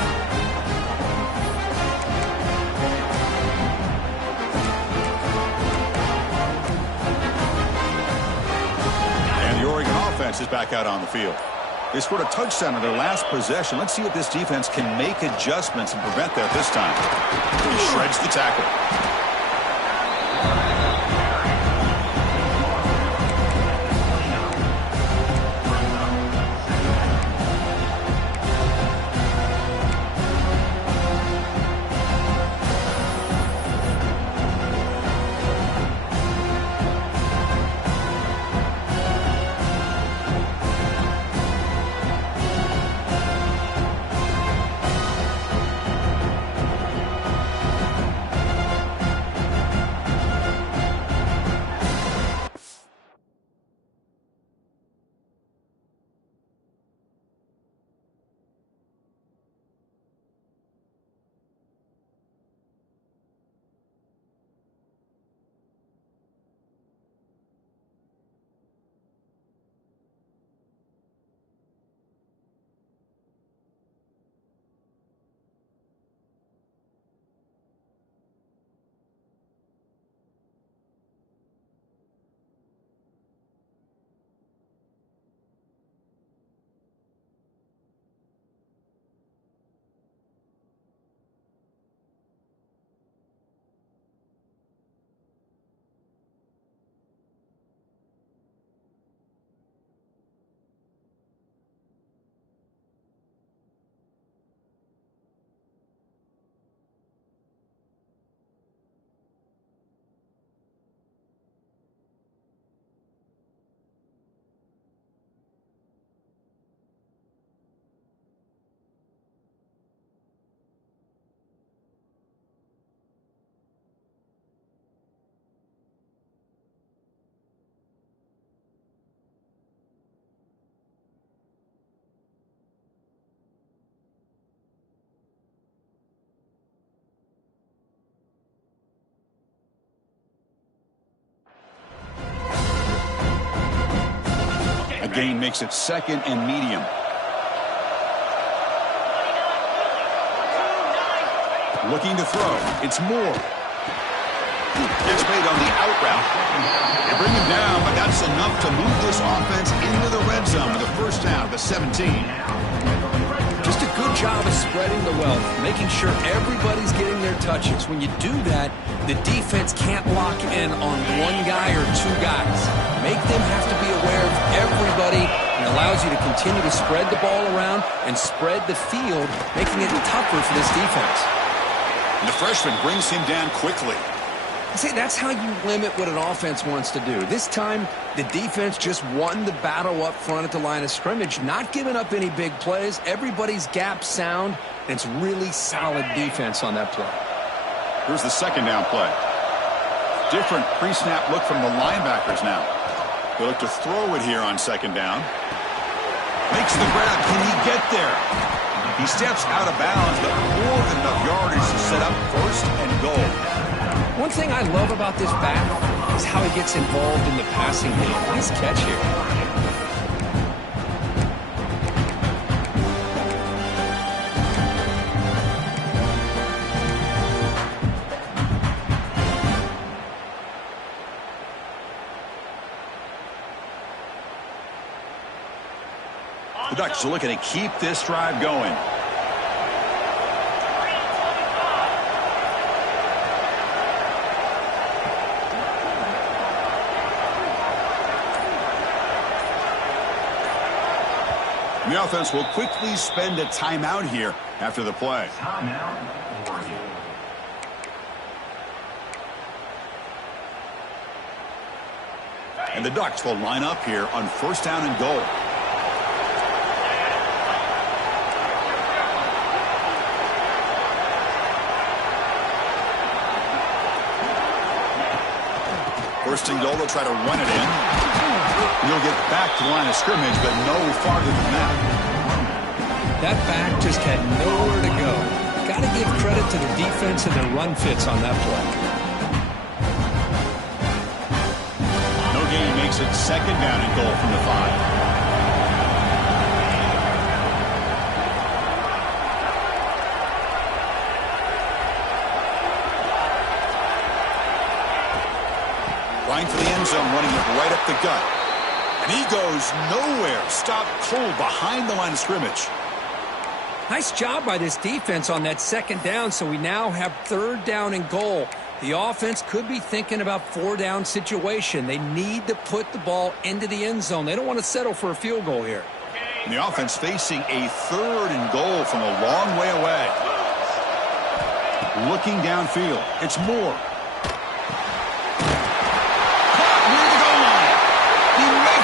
Is back out on the field. They scored a touchdown in their last possession. Let's see if this defense can make adjustments and prevent that this time. He shreds the tackle. Gain makes it 2nd and medium. Looking to throw. It's Moore. Gets made on the out route. They bring him down, but that's enough to move this offense into the red zone with the first down of the 17. Just a good job of spreading the wealth, making sure everybody's getting their touches. When you do that, the defense can't lock in on one guy or two guys. Make them have to be aware of everybody, and allows you to continue to spread the ball around and spread the field, making it tougher for this defense. And the freshman brings him down quickly. See, that's how you limit what an offense wants to do. This time, the defense just won the battle up front at the line of scrimmage, not giving up any big plays. Everybody's gap sound, and it's really solid defense on that play. Here's the 2nd down play. Different pre-snap look from the linebackers now. They look to throw it here on 2nd down. Makes the grab. Can he get there? He steps out of bounds, but more than enough yardage to set up 1st and goal. One thing I love about this back is how he gets involved in the passing game. Nice catch here. The Ducks are looking to keep this drive going. The offense will quickly spend a timeout here after the play. And the Ducks will line up here on 1st down and goal. First and goal, they'll try to run it in. And you'll get back to the line of scrimmage, but no farther than that. That back just had nowhere to go. Got to give credit to the defense and their run fits on that play. No gain makes it 2nd down and goal from the 5. Trying for the end zone, running it right up the gut. And he goes nowhere. Stopped cold behind the line of scrimmage. Nice job by this defense on that 2nd down, so we now have 3rd down and goal. The offense could be thinking about 4-down situation. They need to put the ball into the end zone. They don't want to settle for a field goal here. And the offense facing a 3rd and goal from a long way away. Looking downfield. It's Moore.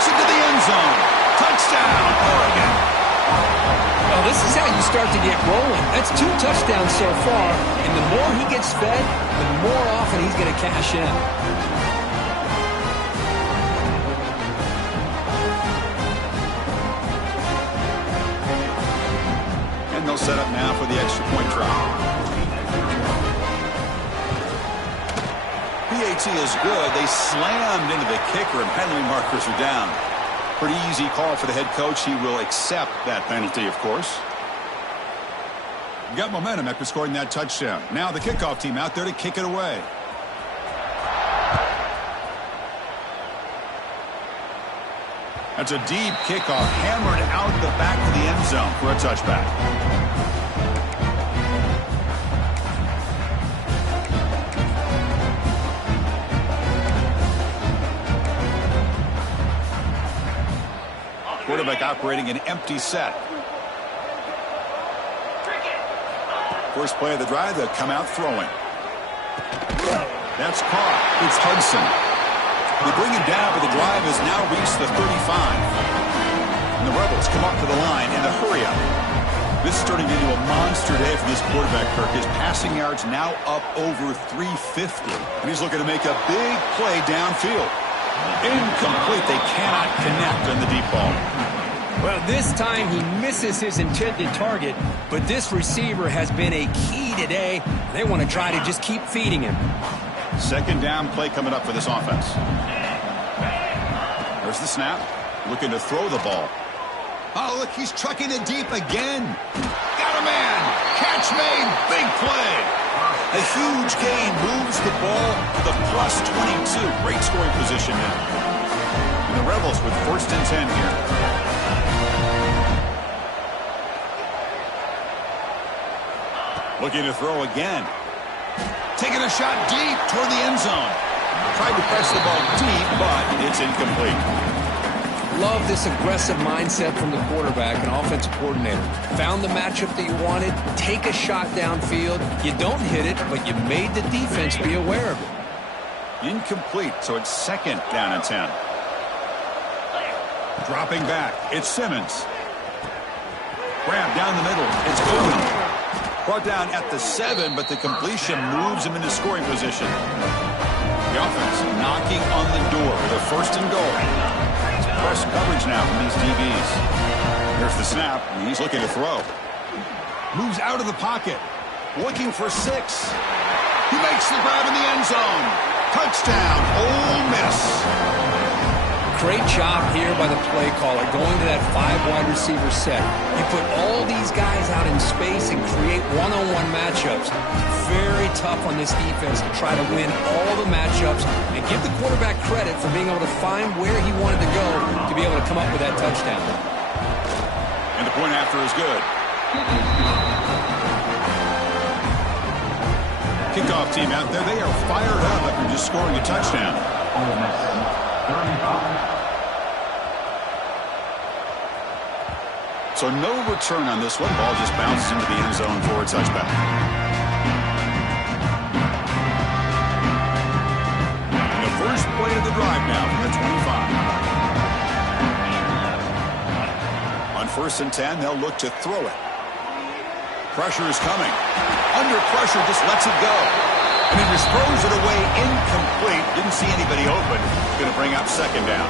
To the end zone. Touchdown, Oregon. Well, this is how you start to get rolling. That's 2 touchdowns so far, and the more he gets fed, the more often he's going to cash in. And they'll set up now for the extra point try. PAT is good. They slammed into the kicker, and penalty markers are down. Pretty easy call for the head coach. He will accept that penalty, of course. Got momentum after scoring that touchdown. Now the kickoff team out there to kick it away. That's a deep kickoff, hammered out the back of the end zone for a touchback. Quarterback operating an empty set. First play of the drive, they'll come out throwing. That's caught. It's Hudson. They bring him down, but the drive has now reached the 35. And the Rebels come up to the line in the hurry up. This is turning into a monster day for this quarterback, Kirk. His passing yards now up over 350. And he's looking to make a big play downfield. Incomplete. They cannot connect on the deep ball. Well, this time he misses his intended target, but this receiver has been a key today. They want to try to just keep feeding him. 2nd down play coming up for this offense. There's the snap. Looking to throw the ball. Oh, look, he's trucking it deep again. Got a man. Catch made. Big play. A huge gain moves the ball to the plus 22. Great scoring position now. And the Rebels with 1st and 10 here. Looking to throw again. Taking a shot deep toward the end zone. Tried to press the ball deep, but it's incomplete. Love this aggressive mindset from the quarterback and offensive coordinator. Found the matchup that you wanted, take a shot downfield. You don't hit it, but you made the defense be aware of it. Incomplete, so it's 2nd down and 10. Dropping back, it's Simmons. Grab down the middle, it's Golden. Brought down at the 7, but the completion moves him into scoring position. The offense knocking on the door with a 1st and goal. It's press coverage now from these DBs. There's the snap, and he's looking to throw. Moves out of the pocket. Looking for 6. He makes the grab in the end zone. Touchdown, Ole Miss. Great job here by the play caller, going to that 5 wide receiver set. You put all these guys out in space and create one-on-one matchups. Very tough on this defense to try to win all the matchups and give the quarterback credit for being able to find where he wanted to go to be able to come up with that touchdown. And the point after is good. Kickoff team out there, they are fired up after just scoring a touchdown. So no return on this one. Ball just bounces into the end zone for a touchback. And the first play of the drive now from the 25. On 1st and 10, they'll look to throw it. Pressure is coming. Under pressure, just lets it go. And he just throws it away incomplete. Didn't see anybody open. Going to bring up 2nd down.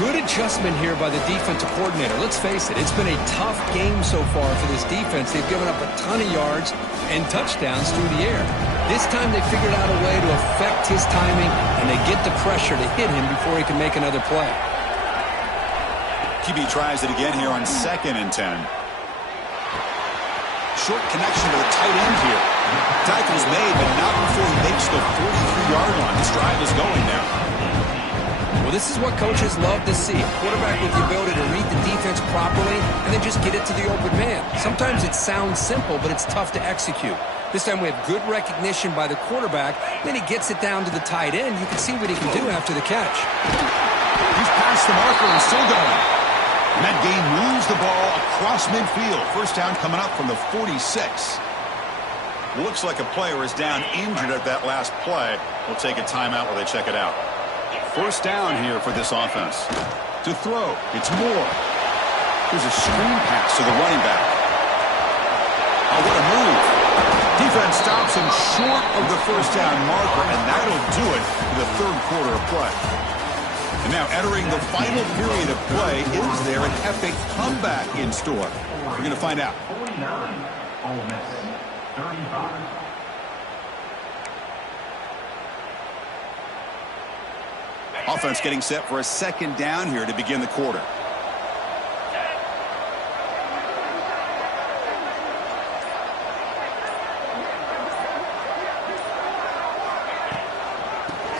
Good adjustment here by the defensive coordinator. Let's face it, it's been a tough game so far for this defense. They've given up a ton of yards and touchdowns through the air. This time they figured out a way to affect his timing, and they get the pressure to hit him before he can make another play. QB tries it again here on 2nd and 10. Short connection to the tight end here. Tackle's made, but not before he makes the 43-yard line. This drive is going now. Well, this is what coaches love to see. A quarterback with the ability to read the defense properly and then just get it to the open man. Sometimes it sounds simple, but it's tough to execute. This time we have good recognition by the quarterback. Then he gets it down to the tight end. You can see what he can do after the catch. He's past the marker and still going. And that game moves the ball across midfield. 1st down coming up from the 46. Looks like a player is down injured at that last play. We'll take a timeout while they check it out. 1st down here for this offense. To throw, it's Moore. There's a screen pass to the running back. Oh, what a move. Defense stops him short of the 1st down marker, and that'll do it for the 3rd quarter of play. And now entering the final period of play, is there an epic comeback in store? We're going to find out. 49, Ole Miss, 35. Offense getting set for a 2nd down here to begin the quarter.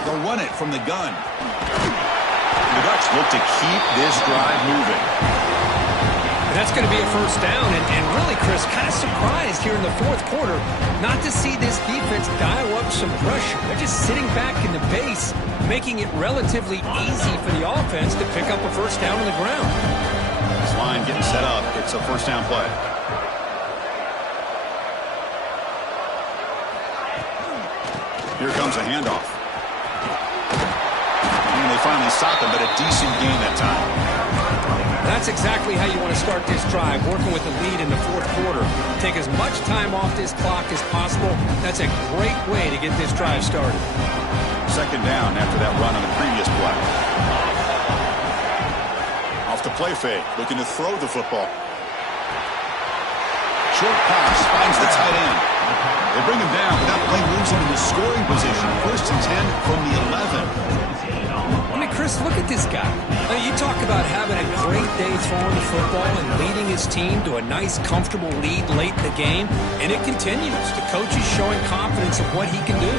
They'll run it from the gun. The Ducks look to keep this drive moving. And that's going to be a 1st down. And really, Chris, kind of surprised here in the 4th quarter not to see this defense dial up some pressure. They're just sitting back in the base, making it relatively easy for the offense to pick up a 1st down on the ground. This line getting set up. It's a 1st down play. Here comes a handoff. And they finally stop him, but a decent gain that time. That's exactly how you want to start this drive, working with the lead in the 4th quarter. Take as much time off this clock as possible. That's a great way to get this drive started. 2nd down after that run on the previous play. Off the play fake, looking to throw the football. Short pass finds the tight end. They bring him down, but that play moves him into scoring position. 1st and 10 from the 11. I mean, Chris, look at this guy. Now, you talk about having a great day throwing the football and leading his team to a nice, comfortable lead late in the game, and it continues. The coach is showing confidence of what he can do.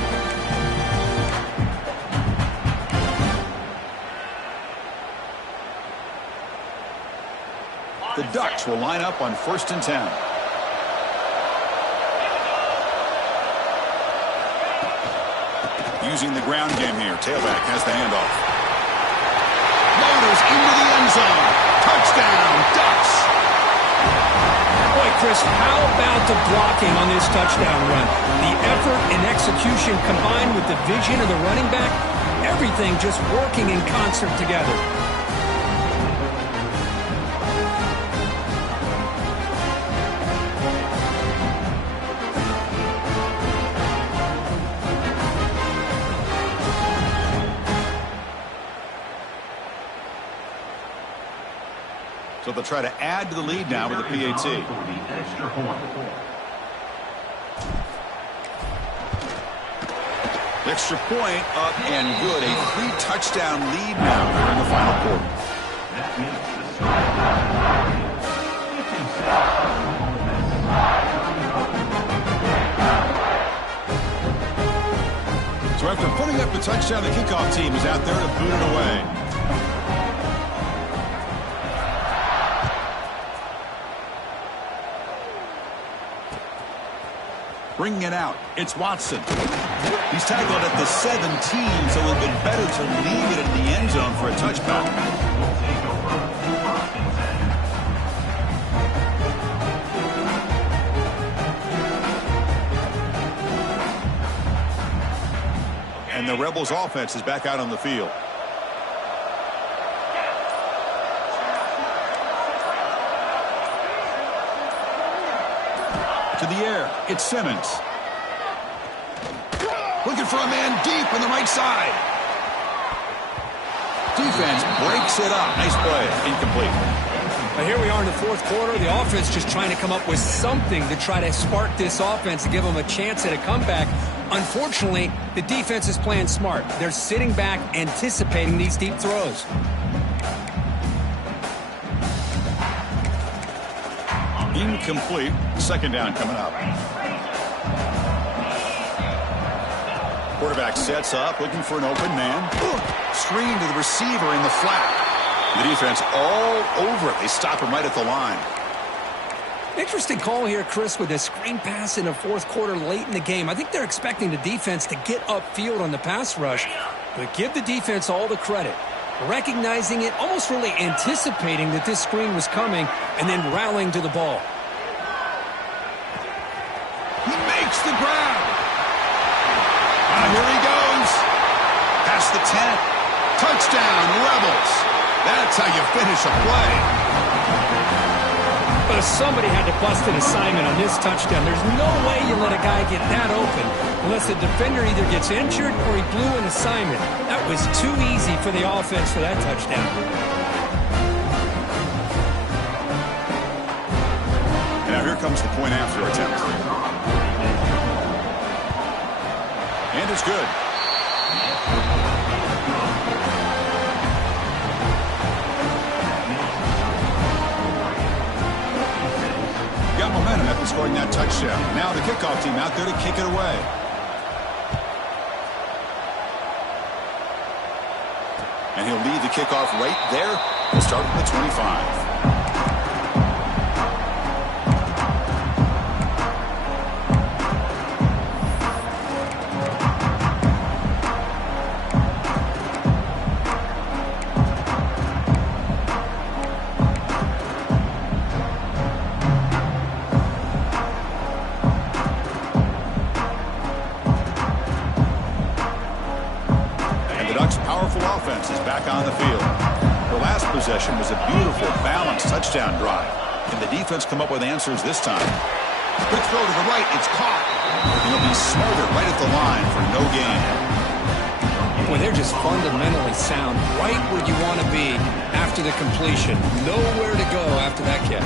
The Ducks will line up on 1st and 10. Using the ground game here. Tailback has the handoff. Motors into the end zone. Touchdown, Ducks. Boy, Chris, how about the blocking on this touchdown run? The effort and execution combined with the vision of the running back, everything just working in concert together. So they'll try to add to the lead now with the PAT. Extra point up and good. A 3-touchdown lead now here in the final quarter. So after putting up the touchdown, the kickoff team is out there to boot it away. Bringing it out, it's Watson. He's tackled at the 17, so it would have been better to leave it in the end zone for a touchback. And the Rebels offense is back out on the field. To the air, it's Simmons. Looking for a man deep on the right side. Defense breaks it up. Nice play. Incomplete. But here we are in the fourth quarter. The offense just trying to come up with something to try to spark this offense to give them a chance at a comeback. Unfortunately, the defense is playing smart. They're sitting back, anticipating these deep throws. Incomplete. 2nd down coming up. Quarterback sets up, looking for an open man. Screen to the receiver in the flat. The defense all over it. They stop him right at the line. Interesting call here, Chris, with a screen pass in the fourth quarter late in the game. I think they're expecting the defense to get upfield on the pass rush, but give the defense all the credit. Recognizing it, almost really anticipating that this screen was coming, and then rallying to the ball. He makes the grab. Here he goes. Past the 10. Touchdown, Rebels. That's how you finish a play. But somebody had to bust an assignment on this touchdown. There's no way you let a guy get that open unless the defender either gets injured or he blew an assignment. That was too easy for the offense for that touchdown. And now here comes the point after attempt. And it's good. Got momentum after scoring that touchdown. Now the kickoff team out there to kick it away. And he'll lead the kickoff right there. He'll start from the 25. Offense is back on the field. The last possession was a beautiful, balanced touchdown drive. Can the defense come up with answers this time? Quick throw to the right. It's caught. He'll be smothered right at the line for no gain. Boy, they're just fundamentally sound, right where you want to be after the completion. Nowhere to go after that catch.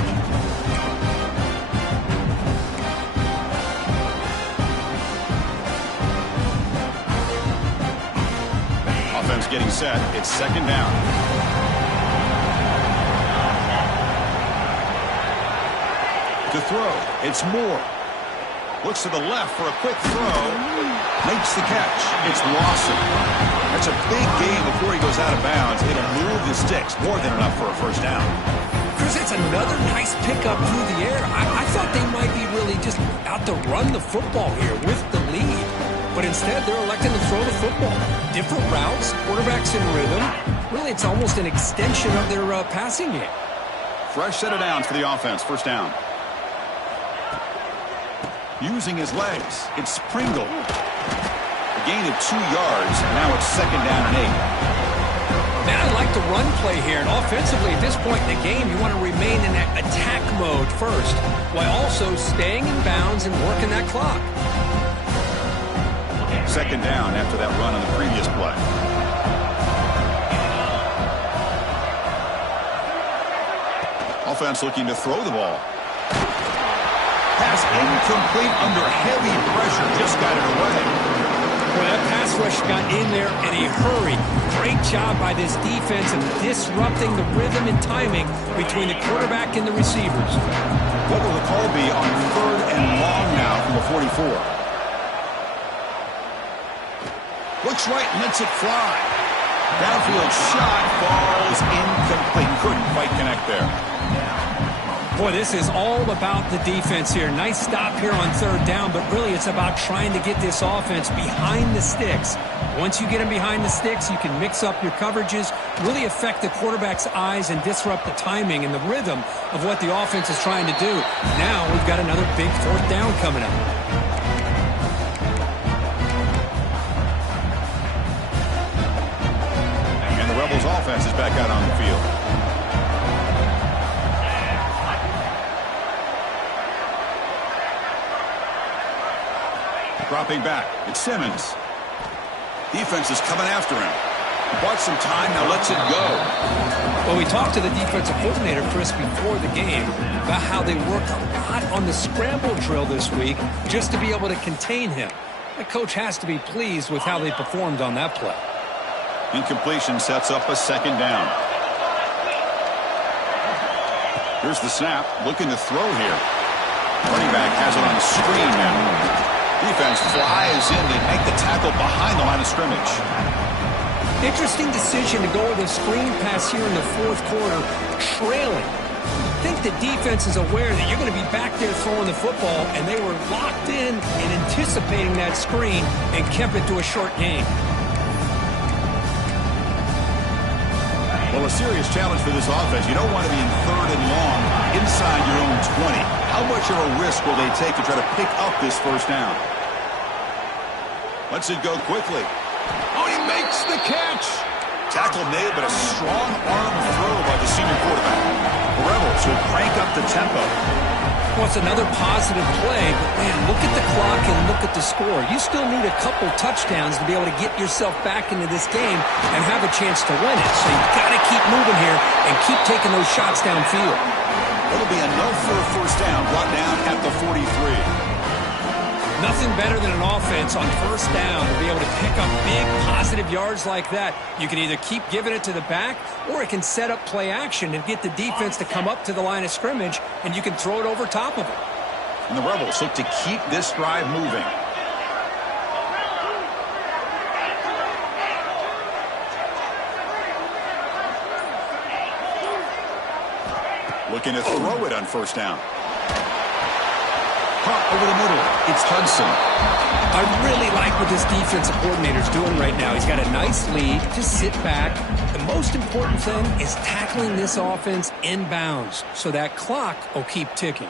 Getting set. It's 2nd down. To throw, it's Moore. Looks to the left for a quick throw. Makes the catch. It's Lawson. That's a big gain before he goes out of bounds. It'll move the sticks. More than enough for a first down. Chris, it's another nice pickup through the air. I thought they might be really just out to run the football here with the lead. But instead, they're electing to throw the football. Different routes, quarterbacks in rhythm. Really, it's almost an extension of their passing game. Fresh set of downs for the offense. First down. Using his legs, it's Pringle. A gain of 2 yards, and now it's second down and 8. Man, I like the run play here. And offensively, at this point in the game, you want to remain in that attack mode first, while also staying in bounds and working that clock. Second down after that run on the previous play. Offense looking to throw the ball. Pass incomplete under heavy pressure. Just got it away. Boy, that pass rush got in there in a hurry. Great job by this defense of disrupting the rhythm and timing between the quarterback and the receivers. What will the call be on third and long now from the 44? Looks right and lets it fly. Downfield shot falls incomplete. Couldn't quite connect there. Boy, this is all about the defense here. Nice stop here on third down, but really it's about trying to get this offense behind the sticks. Once you get them behind the sticks, you can mix up your coverages, really affect the quarterback's eyes and disrupt the timing and the rhythm of what the offense is trying to do. Now we've got another big fourth down coming up. And the Rebels offense is back out on the field. Dropping back, it's Simmons. Defense is coming after him. He bought some time, now lets it go. Well, we talked to the defensive coordinator, Chris, before the game about how they worked a lot on the scramble drill this week just to be able to contain him. The coach has to be pleased with how they performed on that play. Incompletion sets up a second down. Here's the snap, looking to throw here. Running back has it on the screen now. Defense flies in to make the tackle behind the line of scrimmage. Interesting decision to go with a screen pass here in the fourth quarter, trailing. I think the defense is aware that you're going to be back there throwing the football, and they were locked in and anticipating that screen and kept it to a short gain. Well, a serious challenge for this offense. You don't want to be in third and long inside your own 20. How much of a risk will they take to try to pick up this first down? Lets it go quickly. Oh, he makes the catch. Tackle made, but a strong arm throw by the senior quarterback. The Rebels will crank up the tempo. Well, it's another positive play, but man, look at the clock and look at the score. You still need a couple touchdowns to be able to get yourself back into this game and have a chance to win it. So you've got to keep moving here and keep taking those shots downfield. It'll be enough for a first down, brought down at the 43. Nothing better than an offense on first down to be able to pick up big positive yards like that. You can either keep giving it to the back, or it can set up play action and get the defense to come up to the line of scrimmage, and you can throw it over top of it. And the Rebels look to keep this drive moving. Looking to throw it on first down. Caught over the middle. It's Hudson. I really like what this defensive coordinator's doing right now. He's got a nice lead. Just sit back. The most important thing is tackling this offense in bounds so that clock will keep ticking.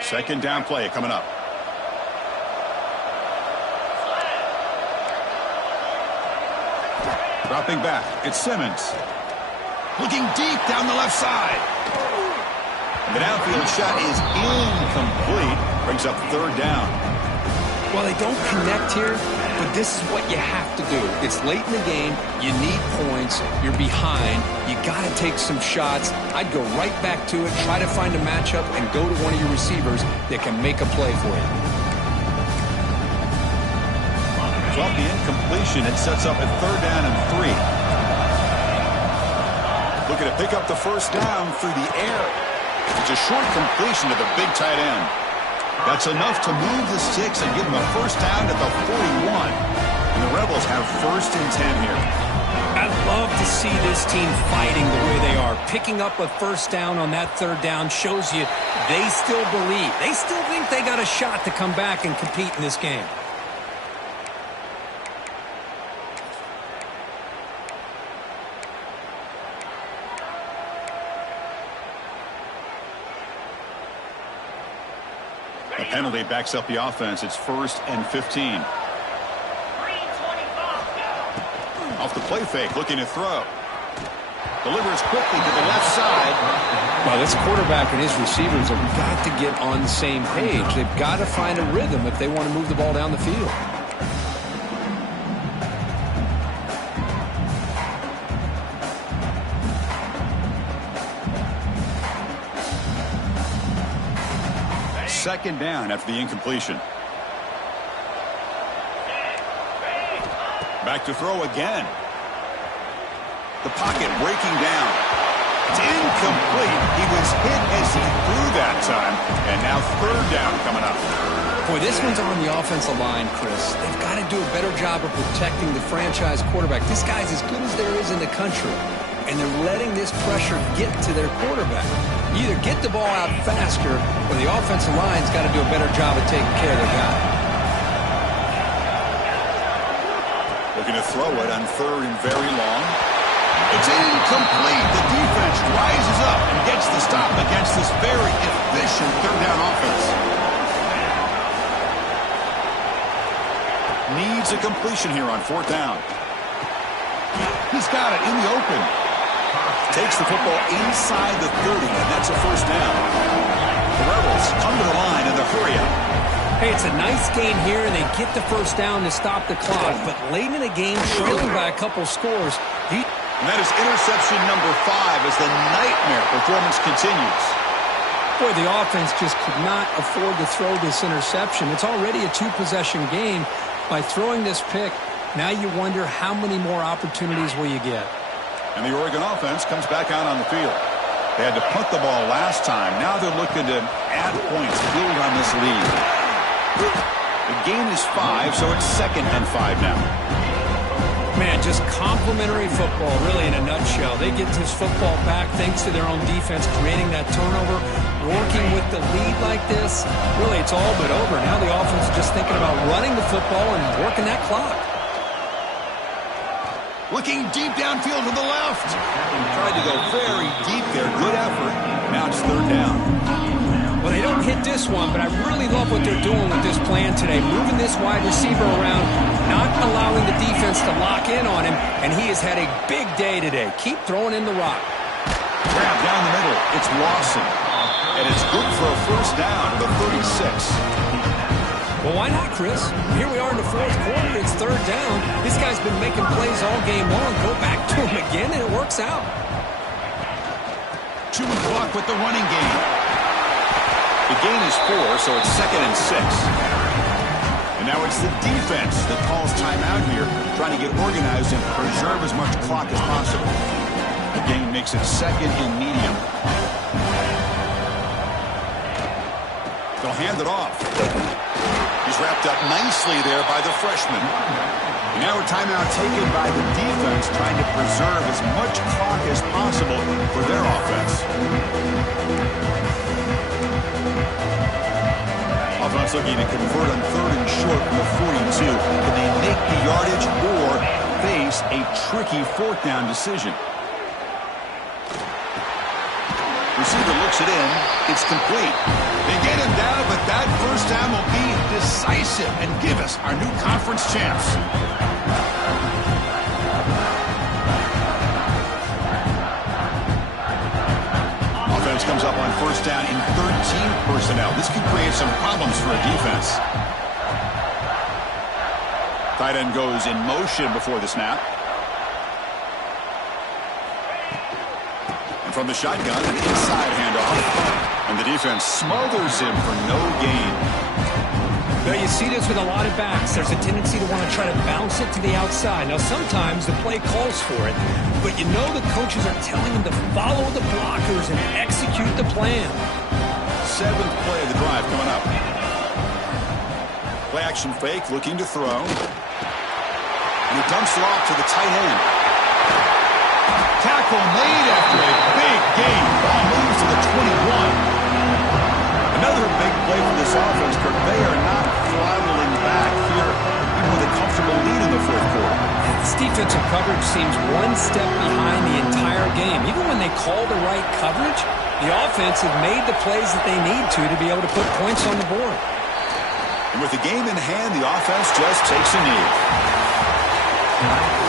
Second down play coming up. Dropping back, it's Simmons. Looking deep down the left side. The downfield shot is incomplete. Brings up third down. Well, they don't connect here, but this is what you have to do. It's late in the game. You need points. You're behind. You got to take some shots. I'd go right back to it, try to find a matchup, and go to one of your receivers that can make a play for you. Well, the incompletion, it sets up a 3rd down and 3. Looking to pick up the first down through the air. It's a short completion to the big tight end. That's enough to move the sticks and give them a first down at the 41. And the Rebels have 1st and 10 here. I'd love to see this team fighting the way they are. Picking up a first down on that 3rd down shows you they still believe. They still think they got a shot to come back and compete in this game. The penalty backs up the offense. It's 1st and 15. Off the play fake, looking to throw. Delivers quickly to the left side. Well, this quarterback and his receivers have got to get on the same page. They've got to find a rhythm if they want to move the ball down the field. Second down after the incompletion. Back to throw again. The pocket breaking down. It's incomplete. He was hit as he threw that time. And now 3rd down coming up. Boy, this one's on the offensive line, Chris. They've got to do a better job of protecting the franchise quarterback. This guy's as good as there is in the country. And they're letting this pressure get to their quarterback. You either get the ball out faster, or the offensive line's got to do a better job of taking care of their guy. Looking to throw it on 3rd and very long. It's incomplete. The defense rises up and gets the stop against this very efficient 3rd down offense. Needs a completion here on 4th down. He's got it in the open. Takes the football inside the 30, and that's a first down. The Rebels come to the line in the hurry up. Hey, it's a nice game here, and they get the first down to stop the clock. But late in the game, trailing by a couple scores. And that is interception number 5 as the nightmare performance continues. Boy, the offense just could not afford to throw this interception. It's already a 2-possession game. By throwing this pick, now you wonder how many more opportunities will you get. And the Oregon offense comes back out on the field. They had to punt the ball last time. Now they're looking to add points, build on this lead. The game is 5, so it's 2nd and 5 now. Man, just complimentary football, really, in a nutshell. They get this football back thanks to their own defense, creating that turnover, working with the lead like this. Really, it's all but over. Now the offense is just thinking about running the football and working that clock. Looking deep downfield to the left. Tried to go very deep there. Good effort. Now it's 3rd down. Well, they don't hit this one, but I really love what they're doing with this plan today. Moving this wide receiver around, not allowing the defense to lock in on him, and he has had a big day today. Keep throwing in the rock. Grab down the middle. It's Lawson. And it's good for a first down to the 36. Well, why not, Chris? Here we are in the 4th quarter. It's 3rd down. This guy's been making plays all game long. Go back to him again, and it works out. Chewing clock with the running game. The gain is 4, so it's 2nd and 6. And now it's the defense that calls timeout here, trying to get organized and preserve as much clock as possible. The gain makes it 2nd and medium. They'll hand it off. He's wrapped up nicely there by the freshman. And now a timeout taken by the defense, trying to preserve as much clock as possible for their offense. Offense looking to convert on 3rd and short from the 42. Can they make the yardage or face a tricky 4th down decision? Receiver looks it in. It's complete. They get him down, but that first down will be decisive and give us our new conference champs. Offense comes up on first down in 13 personnel. This could create some problems for a defense. Tight end goes in motion before the snap. And from the shotgun, an inside handoff. And the defense smothers him for no gain. You know, you see this with a lot of backs. There's a tendency to want to try to bounce it to the outside. Now, sometimes the play calls for it, but you know the coaches are telling them to follow the blockers and execute the plan. 7th play of the drive coming up. Play action fake, looking to throw. And he dumps it off to the tight end. Tackle made after a big gain. Ball moves to the 21. Another big play for this offense, Kirk. They are not throttling back here, even with a comfortable lead in the 4th quarter. This defensive coverage seems one step behind the entire game. Even when they call the right coverage, the offense has made the plays that they need to be able to put points on the board. And with the game in hand, the offense just takes a knee.